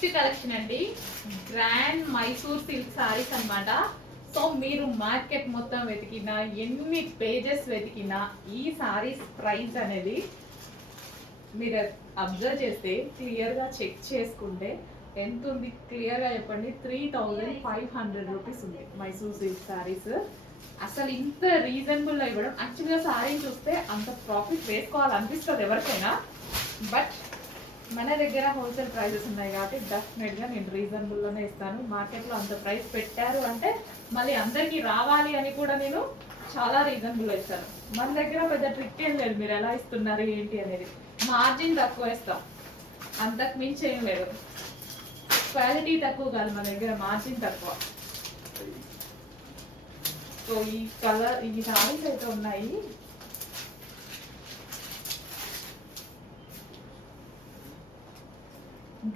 Next collection అండి, grand Mysore silk saris అన్నమాట. So మీరు మార్కెట్ మొత్తం వెతికినా, ఎన్ని పేజెస్ వెతికినా ఈ సారీస్ ప్రైస్ అనేది మీరు అబ్జర్వ్ చేస్తే క్లియర్గా చెక్ చేసుకుంటే ఎంత ఉంది క్లియర్గా చెప్పండి. 3500 రూపీస్ ఉంది మైసూర్ సిల్క్ సారీస్. అసలు ఇంత రీజనబుల్ ఇవ్వడం, యాక్చువల్గా సారీ చూస్తే అంత ప్రాఫిట్ వేసుకోవాలనిపిస్తుంది ఎవరికైనా, బట్ మన దగ్గర హోల్సేల్ ప్రైజెస్ ఉన్నాయి కాబట్టి డెఫినెట్గా నేను రీజనబుల్లోనే ఇస్తాను. మార్కెట్లో అంత ప్రైస్ పెట్టారు అంటే మళ్ళీ అందరికీ రావాలి అని కూడా నేను చాలా రీజనబుల్ ఇస్తాను. మన దగ్గర పెద్ద ట్రిక్ ఏం లేదు, మీరు ఎలా ఇస్తున్నారు ఏంటి అనేది. మార్జిన్ తక్కువ ఇస్తాం, అంతకు మించి ఏం లేదు. క్వాలిటీ తక్కువ కాదు, మన దగ్గర మార్జిన్ తక్కువ. సో ఈ కలర్, ఈ సారీస్ అయితే ఉన్నాయి.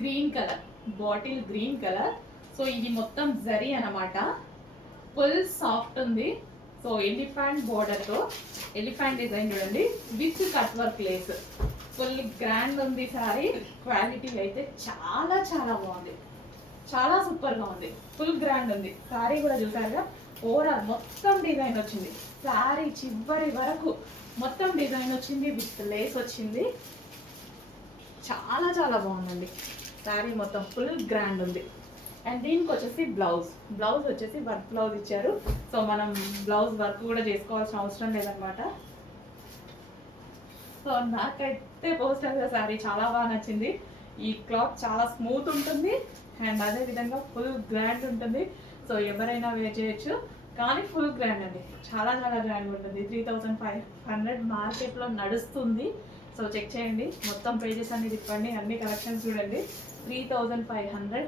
Green colour, bottle green colour. So ఇది మొత్తం జరీ అనమాట, ఫుల్ సాఫ్ట్ ఉంది. సో ఎలిఫెంట్ బోర్డర్ తో, ఎలిఫెంట్ డిజైన్ చూడండి, with cut work Lay's. Full grand ఉంది సారీ. క్వాలిటీ అయితే చాలా చాలా బాగుంది, చాలా సూపర్ గా ఉంది. ఫుల్ గ్రాండ్ ఉంది సారీ కూడా. చూసారుగా ఓవరాల్ మొత్తం డిజైన్ వచ్చింది, సారీ చివరి వరకు మొత్తం డిజైన్ వచ్చింది, విత్ లేస్ వచ్చింది. చాలా చాలా బాగుందండి శారీ, మొత్తం ఫుల్ గ్రాండ్ ఉంది. అండ్ దీనికి వచ్చేసి బ్లౌజ్ వచ్చేసి వర్క్ బ్లౌజ్ ఇచ్చారు. సో మనం బ్లౌజ్ వర్క్ కూడా చేసుకోవాల్సిన అవసరం లేదనమాట. సో నాకైతే పోస్టర్గా శారీ చాలా బాగా నచ్చింది. ఈ క్లాత్ చాలా స్మూత్ ఉంటుంది అండ్ అదే విధంగా ఫుల్ గ్రాండ్ ఉంటుంది. సో ఎవరైనా వేర్ చేయొచ్చు, కానీ ఫుల్ గ్రాండ్ అండి, చాలా చాలా గ్రాండ్ ఉంటుంది. 3500 మార్కెట్లో నడుస్తుంది. సో చెక్ చేయండి, మొత్తం పేజెస్ అన్ని తిప్పండి, అన్ని కలెక్షన్స్ చూడండి. 3500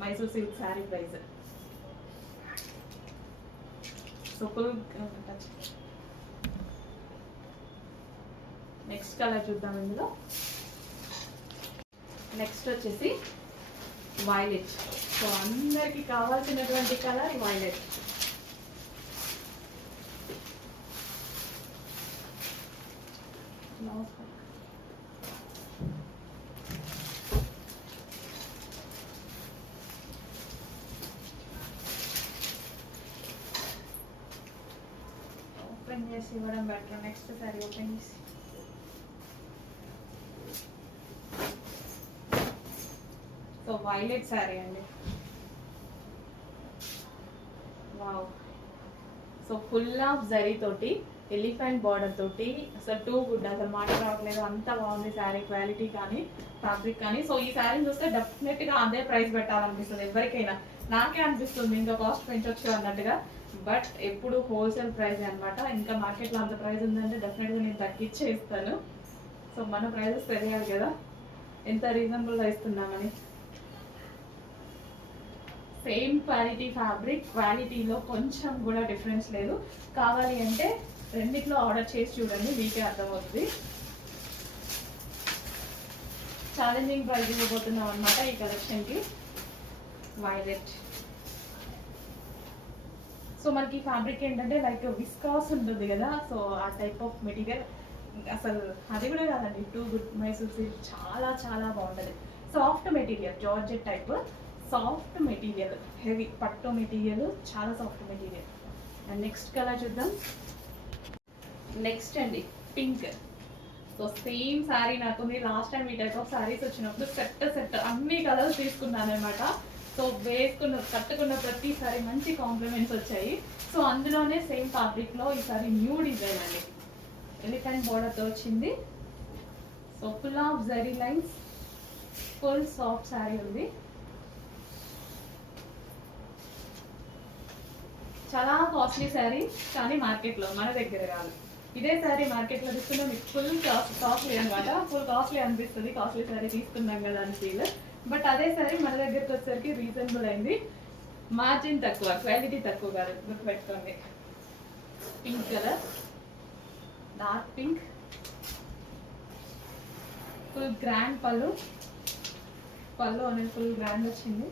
Mysore silk sari price. So full. Next colour చూద్దాం. ఇందులో నెక్స్ట్ వచ్చేసి వైలెట్. సో అందరికి కావాల్సినటువంటి కలర్ వైలెట్. ఓపెన్ చేసి ఇవ్వడం బెటర్. నెక్స్ట్ సారీ ఓపెన్ చేసి, సో వైలెట్ సారీ అండి. Wow. So full of zari తోటి, ఎలిఫెంట్ బార్డర్ తోటి, అసలు టూ గుడ్, అసలు మాట రావట్లేదు, అంత బాగుంది శారీ క్వాలిటీ కానీ ఫ్యాబ్రిక్ కానీ. సో ఈ శారీని చూస్తే డెఫినెట్గా అదే ప్రైస్ పెట్టాలనిపిస్తుంది ఎవరికైనా. నాకే అనిపిస్తుంది ఇంకా కాస్ట్ పెంచవచ్చు అన్నట్టుగా, బట్ ఎప్పుడు హోల్సేల్ ప్రైస్ అనమాట. ఇంకా మార్కెట్లో అంత ప్రైస్ ఉందంటే డెఫినెట్గా నేను తగ్గించే ఇస్తాను. సో మన ప్రైజెస్ తెలియాలి కదా ఎంత రీజనబుల్గా ఇస్తున్నామని. సేమ్ క్వాలిటీ ఫ్యాబ్రిక్, క్వాలిటీలో కొంచెం కూడా డిఫరెన్స్ లేదు. కావాలి అంటే రెండిట్లో ఆర్డర్ చేసి చూడండి, మీకే అర్థమవుతుంది. ఛాలెంజింగ్ ప్రైస్ ఇవ్వబోతున్నాం అనమాట ఈ కలెక్షన్కి. వైలెట్. సో మనకి ఫ్యాబ్రిక్ ఏంటంటే లైక్ విస్కాస్ ఉంటుంది కదా, సో ఆ టైప్ ఆఫ్ మెటీరియల్. అసలు అది కూడా కాదండి, టూ గుడ్. మైసూర్ సిల్క్ చాలా చాలా బాగుంటుంది. Soft material, georgette type soft material, heavy పట్టు మెటీరియల్, చాలా soft material. And next colour చూద్దాం. నెక్స్ట్ అండి పింక్. సో సేమ్ శారీ నాకుంది. లాస్ట్ టైం ఈ టైప్ ఆఫ్ శారీస్ వచ్చినప్పుడు సెట్ అన్ని కలర్స్ తీసుకున్నాను అనమాట. సో కట్టుకున్న ప్రతిసారి మంచి కాంప్లిమెంట్స్ వచ్చాయి. సో అందులోనే సేమ్ ఫ్యాబ్రిక్లో ఈసారి న్యూ డిజైన్ అండి, ఎలిఫెంట్ బోర్డర్తో వచ్చింది. So full of zari lines, full soft sari ఉంది. చాలా కాస్ట్లీ శారీ, కానీ మార్కెట్లో మన దగ్గర కాదు. ఇదే శారీ మార్కెట్లో తీసుకున్నా మీకు ఫుల్ కాస్ట్లీ అనమాట. ఫుల్ కాస్ట్లీ అనిపిస్తుంది, కాస్ట్లీ శారీ తీసుకున్నాం కదా అని ఫీల్. బట్ అదే శారీ మన దగ్గరికి వచ్చేసరికి రీజనబుల్ అయింది, మార్జిన్ తక్కువ, క్వాలిటీ తక్కువ కాదు, గుర్తుపెట్టుకోండి. Pink colour, dark pink, full grand పళ్ళు అనేది ఫుల్ గ్రాండ్ వచ్చింది.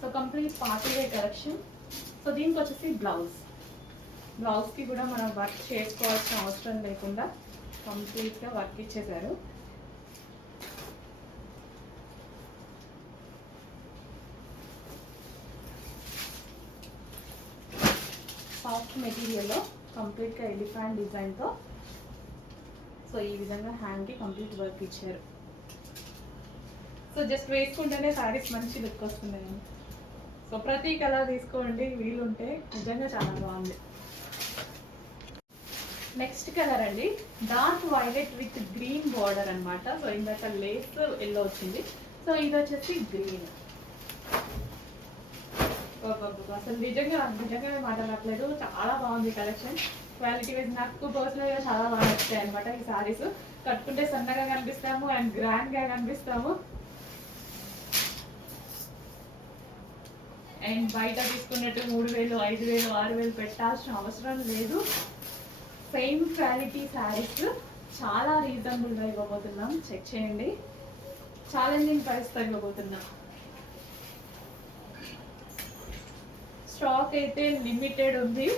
So complete party wear collection. So దీనికి వచ్చేసి బ్లౌజ్కి కూడా మనం వర్క్ చేసుకోవాల్సిన అవసరం లేకుండా కంప్లీట్గా వర్క్ ఇచ్చేసారు. సాఫ్ట్ మెటీరియల్లో కంప్లీట్గా ఎలిఫెంట్ డిజైన్తో సో ఈ విధంగా హ్యాండ్కి కంప్లీట్ వర్క్ ఇచ్చారు. సో జస్ట్ వేసుకుంటేనే శారీస్ మంచి లుక్ వస్తున్నాయి. సో ప్రతి కలర్ తీసుకోండి వీలుంటే, నిజంగా చాలా బాగుంది. నెక్స్ట్ కలర్ అండి, dark violet with green border అనమాట. సో ఇందాక లేస్ ఎల్లో వచ్చింది, సో ఇది వచ్చేసి గ్రీన్. అసలు నిజంగా మాట్లాడట్లేదు, చాలా బాగుంది కలెక్షన్. క్వాలిటీ వైజ్ నాకు పర్సనల్గా చాలా బాగా నచ్చాయి అనమాట. ఈ సారీస్ కట్టుకుంటే సన్నగా కనిపిస్తాము అండ్ గ్రాండ్గా కనిపిస్తాము. అండ్ బయట తీసుకున్నట్టు 3000, 5000, 6000 పెట్టాల్సిన అవసరం లేదు. సేమ్ క్వాలిటీ శారీస్ చాలా రీజనబుల్గా ఇవ్వబోతున్నాం. చెక్ చేయండి, ఛాలెంజింగ్ ప్రైస్తో ఇవ్వబోతున్నాం. స్టాక్ అయితే లిమిటెడ్ ఉంది.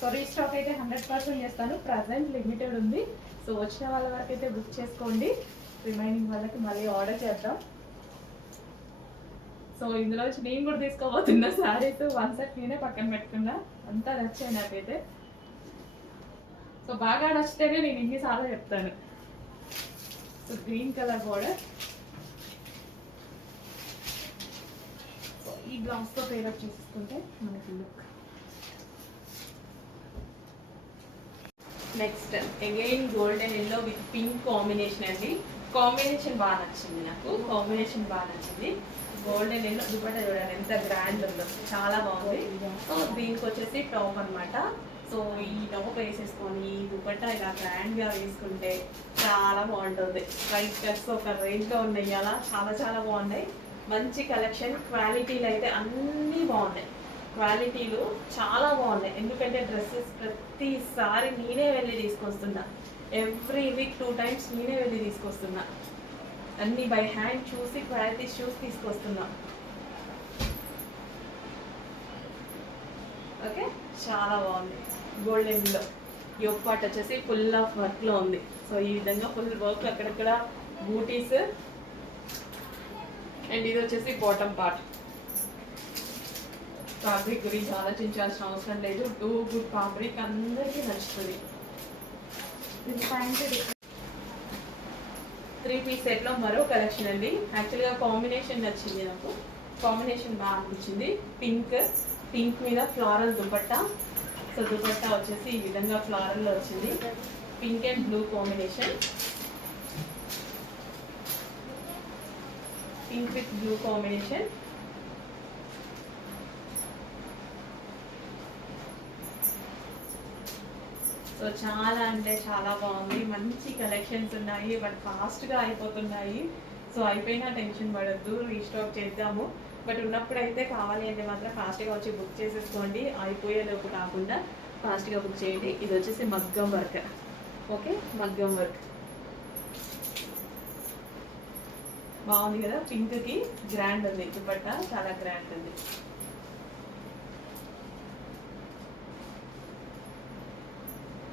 సో రీస్టాక్ అయితే 100% చేస్తాను. ప్రజెంట్ లిమిటెడ్ ఉంది. సో వచ్చిన వాళ్ళ వరకు అయితే బుక్ చేసుకోండి, రిమైనింగ్ వాళ్ళకి మళ్ళీ ఆర్డర్ చేద్దాం. సో ఇందులో వచ్చి నేను కూడా తీసుకోబోతున్నా శారీస్. 1 సెట్ నేనే పక్కన పెట్టుకున్నా, అంతా నచ్చాయి నాకైతే. సో బాగా నచ్చితేనే నేను ఇన్నిసార్లు చెప్తాను. So green colour border, so ఈ బ్లౌజ్తో పేరప్ చేసుకుంటే మనకి look. Next again golden yellow with pink combination అండి. కాంబినేషన్ బాగా నచ్చింది నాకు, కాంబినేషన్ బాగా నచ్చింది. గోల్డెన్ ఎల్లో దుపట్టా చూడండి ఎంత గ్రాండ్ ఉందో, చాలా బాగుంది. సో దీనికి వచ్చేసి టాప్ అనమాట. సో ఈ టాప్ వేసేసుకొని ఈ దుపట్టా ఇలా గ్రాండ్గా వేసుకుంటే చాలా బాగుంటుంది. ప్రైస్ కట్స్ ఒక రేంజ్లో ఉన్నాయి, అలా చాలా చాలా బాగున్నాయి. మంచి కలెక్షన్. క్వాలిటీలు అయితే అన్నీ బాగున్నాయి, క్వాలిటీలు చాలా బాగున్నాయి. ఎందుకంటే డ్రెస్సెస్ ప్రతిసారి నేనే వెళ్ళి తీసుకొస్తున్నా, ఎవ్రీ వీక్ 2 times నేనే వెళ్ళి తీసుకొస్తున్నా. అన్నీ బై హ్యాండ్ చూసి క్వాలిటీస్ చూసి తీసుకొస్తున్నా. ఓకే, చాలా బాగుంది. గోల్డెన్లో యోగ్ పార్ట్ వచ్చేసి ఫుల్ ఆఫ్ వర్క్లో ఉంది. సో ఈ విధంగా ఫుల్ వర్క్, అక్కడక్కడ బూటీస్. అండ్ ఇది వచ్చేసి బాటమ్ పార్ట్. ఫ్యాబ్రిక్ గురించి ఆలోచించాల్సిన అవసరం లేదు, టూ గుడ్ ఫ్యాబ్రిక్, అందరికీ నచ్చుతుంది. 3 piece సెట్లో మరో కలెక్షన్ అండి. యాక్చువల్గా కాంబినేషన్ నచ్చింది నాకు, కాంబినేషన్ బాగా అనిపించింది. పింక్ మీద ఫ్లారల్ దుపట్టా. సో దుపట్టా వచ్చేసి ఈ విధంగా ఫ్లారల్లో వచ్చింది. Pink and blue combination, pink with blue combination. So చాలా అంటే చాలా బాగుంది. మంచి కలెక్షన్స్ ఉన్నాయి, బట్ ఫాస్ట్గా అయిపోతున్నాయి. సో అయిపోయినా టెన్షన్ పడద్దు, రీస్టాక్ చేద్దాము. బట్ ఉన్నప్పుడు అయితే కావాలి అంటే మాత్రం ఫాస్ట్గా వచ్చి బుక్ చేసేసుకోండి, అయిపోయేలోపు కాకుండా ఫాస్ట్గా బుక్ చేయండి. ఇది వచ్చేసి మగ్గం వర్క్. ఓకే, మగ్గం వర్క్ బాగుంది కదా. పింక్కి గ్రాండ్ ఉంది దుపట్టా, చాలా గ్రాండ్ ఉంది.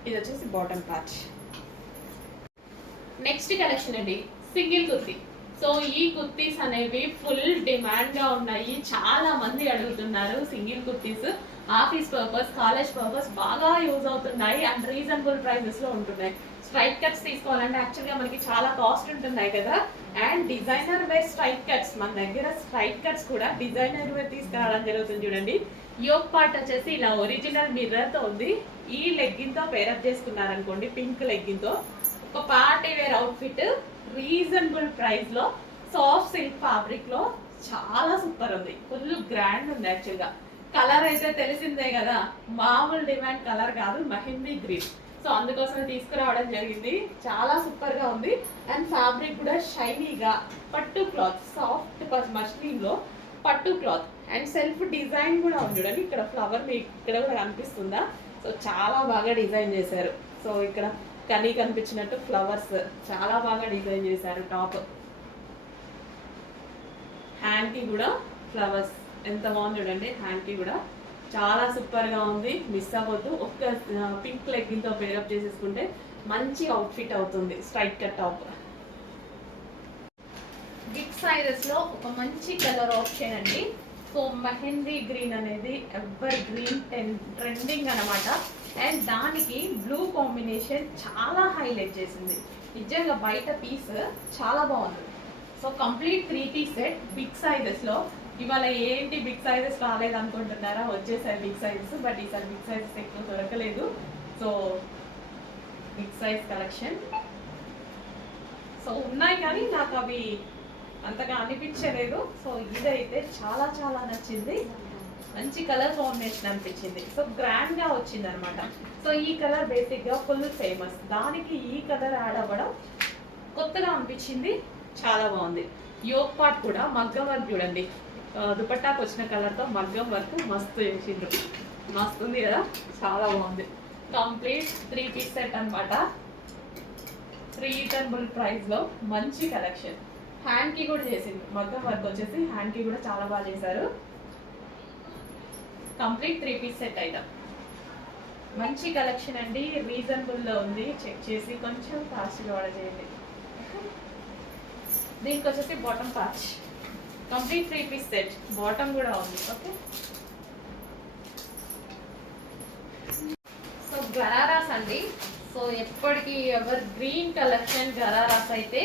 ఇది వచ్చేసి బాటమ్ పార్ట్. నెక్స్ట్ కలెక్షన్ అండి, సింగిల్ కుర్తీ. సో ఈ కుర్తీస్ అనేవి ఫుల్ డిమాండ్గా ఉన్నాయి, చాలా మంది అడుగుతున్నారు. Single kurtis office purpose, college purpose బాగా యూజ్ అవుతున్నాయి అండ్ రీజనబుల్ ప్రైజెస్లో ఉంటున్నాయి. స్ట్రైట్ కట్స్ తీసుకోవాలంటే యాక్చువల్గా మనకి చాలా కాస్ట్ ఉంటున్నాయి కదా. And designer wear straight cuts, మన దగ్గర స్ట్రైట్ కట్స్ కూడా డిజైనర్ వేర్ తీసుకురావడం జరుగుతుంది. చూడండి, యోగ్ పార్ట్ వచ్చేసి ఇలా ఒరిజినల్ మిర్రర్తో ఉంది. ఈ లెగ్గిన్తో పేరప్ చేసుకున్నారనుకోండి, పింక్ లెగ్గిన్తో ఒక పార్టీ వేర్ అవుట్ఫిట్ రీజనబుల్ ప్రైస్లో సాఫ్ట్ సిల్క్ ఫ్యాబ్రిక్లో చాలా సూపర్ ఉంది. ఫుల్ గ్రాండ్ ఉంది. యాక్చువల్గా కలర్ అయితే తెలిసిందే కదా, మామూలు డిమాండ్ కలర్ కాదు, మెహందీ గ్రీన్. సో అందుకోసం తీసుకురావడం జరిగింది. చాలా సూపర్గా ఉంది. అండ్ ఫ్యాబ్రిక్ కూడా షైనీగా, పట్టు క్లాత్, సాఫ్ట్ మస్లిన్లో పట్టు క్లాత్ అండ్ సెల్ఫ్ డిజైన్ కూడా ఉంది. చూడండి, ఇక్కడ ఫ్లవర్ మీకు ఇక్కడ కూడా కనిపిస్తుందా. సో చాలా బాగా డిజైన్ చేశారు. సో ఇక్కడ కనీ కనిపించినట్టు ఫ్లవర్స్ చాలా బాగా డిజైన్ చేశారు. టాప్ హ్యాండ్కి కూడా ఫ్లవర్స్ ఎంత బాగుంది చూడండి. హ్యాండ్కి కూడా చాలా సూపర్గా ఉంది, మిస్ అవ్వద్దు. ఒక్క పింక్ లెగ్గిన్తో పేరప్ చేసేసుకుంటే మంచి అవుట్ఫిట్ అవుతుంది, straight cut top. Big sizes లో ఒక మంచి కలర్ ఆప్షన్ అండి. సో మెహందీ గ్రీన్ అనేది ఎవర్ గ్రీన్ ట్రెండింగ్ అనమాట. అండ్ దానికి బ్లూ కాంబినేషన్ చాలా హైలైట్ చేసింది. నిజంగా బయట పీస్ చాలా బాగుంది. So complete 3 piece set big sizes లో. ఇవాళ ఏంటి బిగ్ సైజెస్ రాలేదు అనుకుంటున్నారా, వచ్చేసారి బిగ్ సైజెస్. బట్ ఈసారి బిగ్ సైజెస్ ఎక్కువ దొరకలేదు. So big size collection so ఉన్నాయి, కానీ నాకు అవి అంతగా అనిపించలేదు. సో ఇదైతే చాలా చాలా నచ్చింది, మంచి కలర్ కాంబినేషన్ అనిపించింది. సో గ్రాండ్ గా వచ్చింది అనమాట. సో ఈ కలర్ బేసిక్ గా ఫుల్ ఫేమస్, దానికి ఈ కలర్ యాడ్ అవ్వడం కొత్తగా అనిపించింది, చాలా బాగుంది. యోగ్ పార్ట్ కూడా మగ్గం వర్క్ చూడండి, దుపట్టాకు వచ్చిన కలర్ తో మగ్గం వర్క్ మస్తు చేసిండ్రు, మస్తు ఉంది కదా, చాలా బాగుంది. కంప్లీట్ 3 పీస్ సెట్ అనమాట, రీజనబుల్ ప్రైస్ లో మంచి కలెక్షన్. హ్యాండ్ కి కూడా చేసింది, మగ్గం వర్క్ వచ్చేసి హ్యాండ్ కి కూడా చాలా బాగా చేశారు. కంప్లీట్ 3 పీస్ సెట్ ఐటమ్, మంచి కలెక్షన్ అండి, రీజనబుల్ లో ఉంది. చెక్ చేసి కొంచెం ఫాస్ట్గా ఆర్డర్ చేయండి. దీనికి వచ్చేసి bottom patch, complete 3 piece set, bottom కూడా ఉంది. ఓకే, సో గరారాస్ అండి. సో ఎప్పటికీ ఎవర్ గ్రీన్ కలెక్షన్ గరారాస్ అయితే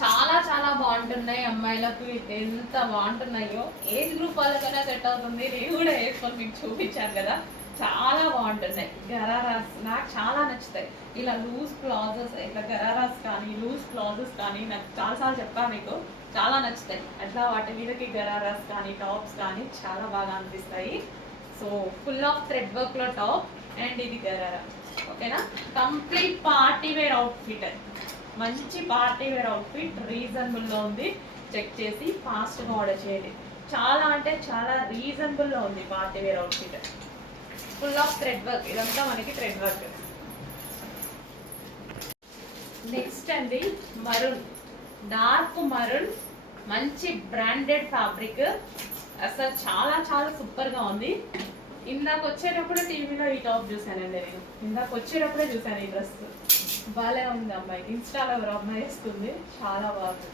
చాలా చాలా బాగుంటున్నాయి. అమ్మాయిలకు ఎంత బాగుంటున్నాయో, ఏజ్ గ్రూప్ వాళ్ళకైనా సెట్ అవుతుంది. నేను కూడా వేసుకొని మీకు చూపించాను కదా, చాలా బాగుంటున్నాయి గరారాస్. నాకు చాలా నచ్చుతాయి ఇలా లూజ్ ప్లాజెస్, ఇట్లా గరారాస్ కానీ లూజ్ ప్లాజెస్ కానీ నాకు చాలాసార్లు చెప్పాను మీకు, చాలా నచ్చుతాయి. అట్లా వాటి మీదకి గరారాస్ కానీ టాప్స్ కానీ చాలా బాగా అనిపిస్తాయి. So full of thread work లో టాప్ అండ్ ఇది గరారా. ఓకేనా, కంప్లీట్ పార్టీ వేర్ అవుట్ఫిట్, మంచి పార్టీ వేర్ అవుట్ఫిట్, రీజనబుల్ లో ఉంది. చెక్ చేసి ఫాస్ట్ గా ఆర్డర్ చేయండి. చాలా అంటే చాలా రీజనబుల్ లో ఉంది party wear outfit, full of thread work. ఇదంతా మనకి థ్రెడ్ వర్క్. నెక్స్ట్ అండి మరూన్, డార్క్ మరూన్, మంచి బ్రాండెడ్ ఫ్యాబ్రిక్, అసలు చాలా చాలా సూపర్ గా ఉంది. ఇందాక వచ్చేటప్పుడు టీవీలో ఈ టాప్ చూసానండి, నేను ఇందాక వచ్చేటప్పుడే చూసాను. ఈ డ్రెస్ బాగా ఉంది, అమ్మాయి ఇన్స్టాలో ఎవరు అమ్మాయి వేస్తుంది, చాలా బాగుంది.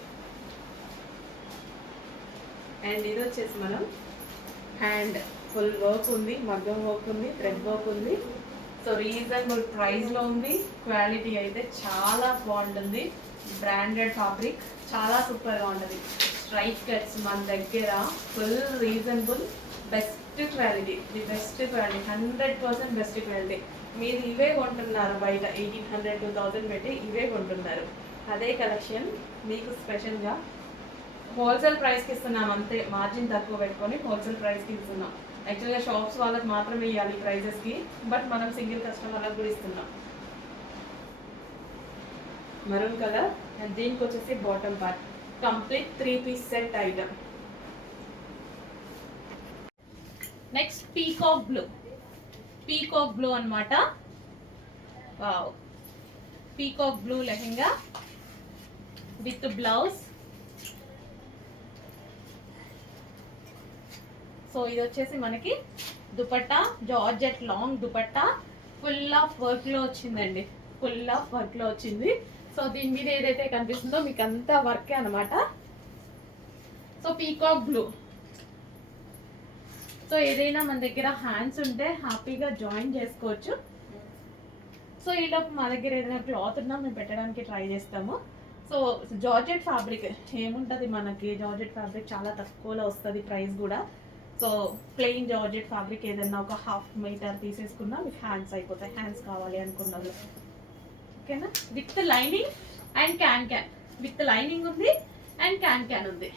అండ్ ఇది వచ్చేసి మనం హ్యాండ్ ఫుల్ వర్క్ ఉంది, మగ్గం వర్క్ ఉంది, థ్రెడ్ వర్క్ ఉంది. సో రీజనబుల్ ప్రైస్ లో ఉంది, క్వాలిటీ అయితే చాలా బాగుంటుంది, బ్రాండెడ్ ఫ్యాబ్రిక్, చాలా సూపర్ గా ఉంటుంది. స్ట్రైట్ కట్స్ మన దగ్గర full reasonable, best quality, the best quality, 100% best quality. మీరు ఇవే కొంటున్నారు బయట 1800 2000 పెట్టి ఇవే కొంటున్నారు. అదే కలెక్షన్ మీకు స్పెషల్గా హోల్సేల్ ప్రైస్కి ఇస్తున్నాం, అంతే, మార్జిన్ తక్కువ పెట్టుకొని హోల్సేల్ ప్రైస్కి ఇస్తున్నాం. యాక్చువల్గా షాప్స్ వాళ్ళకి మాత్రమే ఇవ్వాలి ప్రైజెస్కి, బట్ మనం సింగిల్ కస్టమర్లకు కూడా ఇస్తున్నాం. మరూన్ కలర్, అండ్ దీనికి వచ్చేసి bottom part, complete 3 piece set item. Next peacock blue, peacock blue అనమాట. Wow, peacock blue lehenga with blouse. So ఇది వచ్చేసి మనకి dupatta, georgette long dupatta, full of work లో వచ్చిందండి, ఫుల్ ఆఫ్ వర్క్ లో వచ్చింది. సో దీని మీద ఏదైతే కనిపిస్తుందో మీకు అంతా వర్కే అనమాట. So peacock blue. సో ఏదైనా మన దగ్గర హ్యాండ్స్ ఉంటే హ్యాపీగా జాయిన్ చేసుకోవచ్చు. సో ఇలా మా దగ్గర ఏదైనా క్లాత్ ఉన్నా మేము పెట్టడానికి ట్రై చేస్తాము. సో జార్జెట్ ఫ్యాబ్రిక్ ఏముంటుంది మనకి, జార్జెట్ ఫ్యాబ్రిక్ చాలా తక్కువలో వస్తుంది ప్రైస్ కూడా. సో ప్లెయిన్ జార్జెట్ ఫ్యాబ్రిక్ ఏదైనా ఒక 1/2 మీటర్ తీసేసుకున్నా మీకు హ్యాండ్స్ అయిపోతాయి, హ్యాండ్స్ కావాలి అనుకున్నారు. ఓకేనా, with lining and can, with lining ఉంది అండ్ క్యాన్ ఉంది.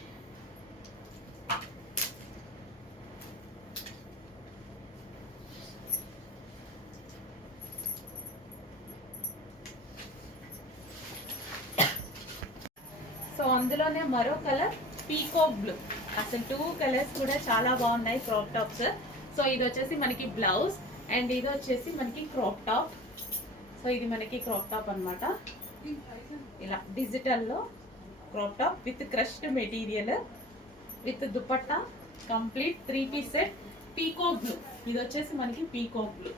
సో అందులోనే మరో కలర్ పీకాక్ బ్లూ, అసలు 2 కలర్స్ కూడా చాలా బాగున్నాయి క్రాప్ టాప్స్. సో ఇది వచ్చేసి మనకి బ్లౌజ్ అండ్ ఇది వచ్చేసి మనకి క్రాప్ టాప్. సో ఇది మనకి క్రాప్ టాప్ అనమాట, ఇలా డిజిటల్లో crop top with crushed material with dupatta, complete 3 piece set, peacock blue. ఇది వచ్చేసి మనకి పీకో బ్లూ.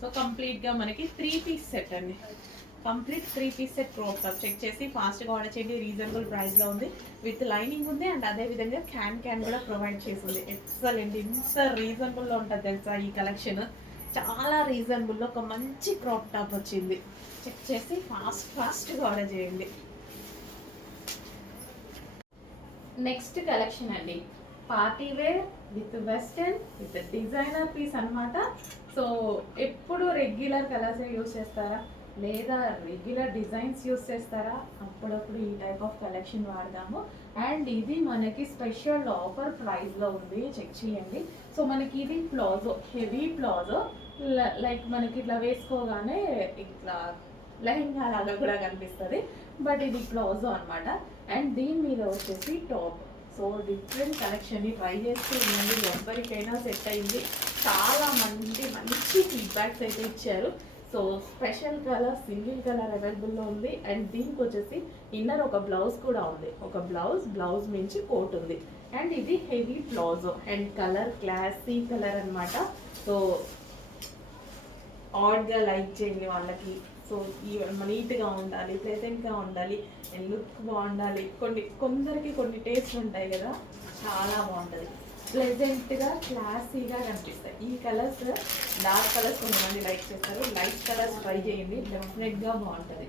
సో కంప్లీట్ గా మనకి 3 పీస్ సెట్ అండి. Complete 3 piece set crop top. Check చేసి ఫాస్ట్ గా ఆర్డర్ చేయండి. రీజనబుల్ ప్రైస్ లో ఉంది, విత్ లైనింగ్ ఉంది, అండ్ అదే విధంగా క్యాన్ కూడా ప్రొవైడ్ చేసింది. ఎక్సలెంట్. ఇంత రీజనబుల్ లో ఉంటుంది తెలుసా ఈ కలెక్షన్. చాలా రీజనబుల్ లో ఒక మంచి క్రాప్ టాప్ వచ్చింది. చెక్ చేసి ఫాస్ట్ గా ఆర్డర్ చేయండి. నెక్స్ట్ కలెక్షన్ అండి, party wear with western with designer piece అన్నమాట. సో ఎప్పుడు రెగ్యులర్ కలర్స్ యూస్ చేస్తారా లేదా రెగ్యులర్ డిజైన్స్ యూస్ చేస్తారా? అప్పుడప్పుడు ఈ టైప్ ఆఫ్ కలెక్షన్ వాడదాము. అండ్ ఇది మనకి స్పెషల్ ఆఫర్ ప్రైస్లో ఉంది, చెక్ చేయండి. సో మనకి ఇది ప్లాజో, హెవీ ప్లాజో, లైక్ మనకి ఇట్లా వేసుకోగానే ఇట్లా లెహెంగా లాగా కూడా కనిపిస్తుంది, బట్ ఇది ప్లాజో అన్నమాట. అండ్ దీని మీద వచ్చేసి టాప్. సో డిఫరెంట్ కలెక్షన్ని ట్రై చేస్తూ ఉండండి, ఎవరికైనా సెట్ అయింది. చాలా మంచి ఫీడ్బ్యాక్స్ అయితే ఇచ్చారు. So special colour, single colour అవైలబుల్లో ఉంది. అండ్ దీనికి వచ్చేసి ఇన్నర్ ఒక బ్లౌజ్ కూడా ఉంది. ఒక బ్లౌజ్ మించి కోట్ ఉంది. అండ్ ఇది heavy palazzo and colour classy colour అన్నమాట. సో ఆడ్గా లైక్ చేయండి వాళ్ళకి. సో నీట్గా ఉండాలి, ప్లెజెంట్గా ఉండాలి, లుక్ బాగుండాలి. కొందరికి కొన్ని టేస్ట్ ఉంటాయి కదా, చాలా బాగుంటుంది. ప్లెజెంట్గా క్లాసీగా కనిపిస్తాయి ఈ కలర్స్. డార్క్ కలర్స్ కొంతమంది లైక్ చేస్తారు, లైట్ కలర్స్ ట్రై చేయండి, డెఫినెట్గా బాగుంటుంది.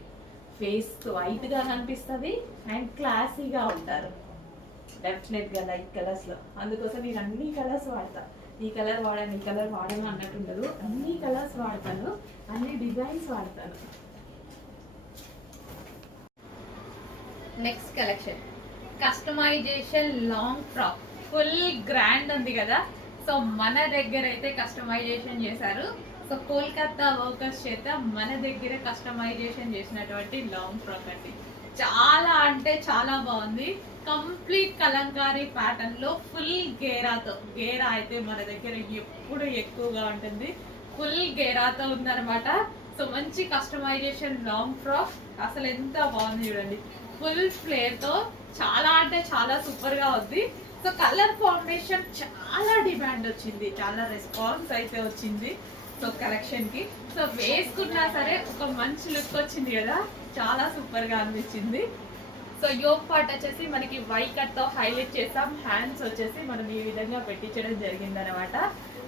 ఫేస్ వైట్గా కనిపిస్తుంది అండ్ క్లాసీగా ఉంటారు డెఫినెట్గా లైట్ కలర్స్లో. అందుకోసం నేను అన్ని కలర్స్ వాడతా. ఈ కలర్ వాడాను, ఈ కలర్ వాడను అన్నట్టు ఉండదు. అన్ని కలర్స్ వాడతాను, అన్ని డిజైన్స్ వాడతాను. Next collection, customization long frock. Full grand ఉంది కదా. సో మన దగ్గర అయితే కస్టమైజేషన్ చేశారు. సో కోల్కతా వర్కర్స్ చేత మన దగ్గర కస్టమైజేషన్ చేసినటువంటి లాంగ్ ఫ్రాక్ అండి. చాలా అంటే చాలా బాగుంది. కంప్లీట్ కలంకారీ ప్యాటర్న్ లో ఫుల్ గేరాతో. గేరా అయితే మన దగ్గర ఎప్పుడు ఎక్కువగా ఉంటుంది. ఫుల్ గేరాతో ఉందన్నమాట. సో మంచి కస్టమైజేషన్ లాంగ్ ఫ్రాక్. అసలు ఎంత బాగుంది చూడండి. ఫుల్ ఫ్లేర్ తో చాలా అంటే చాలా సూపర్ గా ఉంది. సో కలర్ కాంబినేషన్ చాలా డిమాండ్ వచ్చింది, చాలా రెస్పాన్స్ అయితే వచ్చింది. సో కలెక్షన్ కి సో వేసుకున్నా సరే ఒక మంచి లుక్ వచ్చింది కదా, చాలా సూపర్ గా అనిపించింది. సో యోగ్ పార్ట్ వచ్చేసి మనకి వై కట్ తో హైలైట్ చేసాం. హ్యాండ్స్ వచ్చేసి మనం ఈ విధంగా పెట్టించడం జరిగింది అనమాట.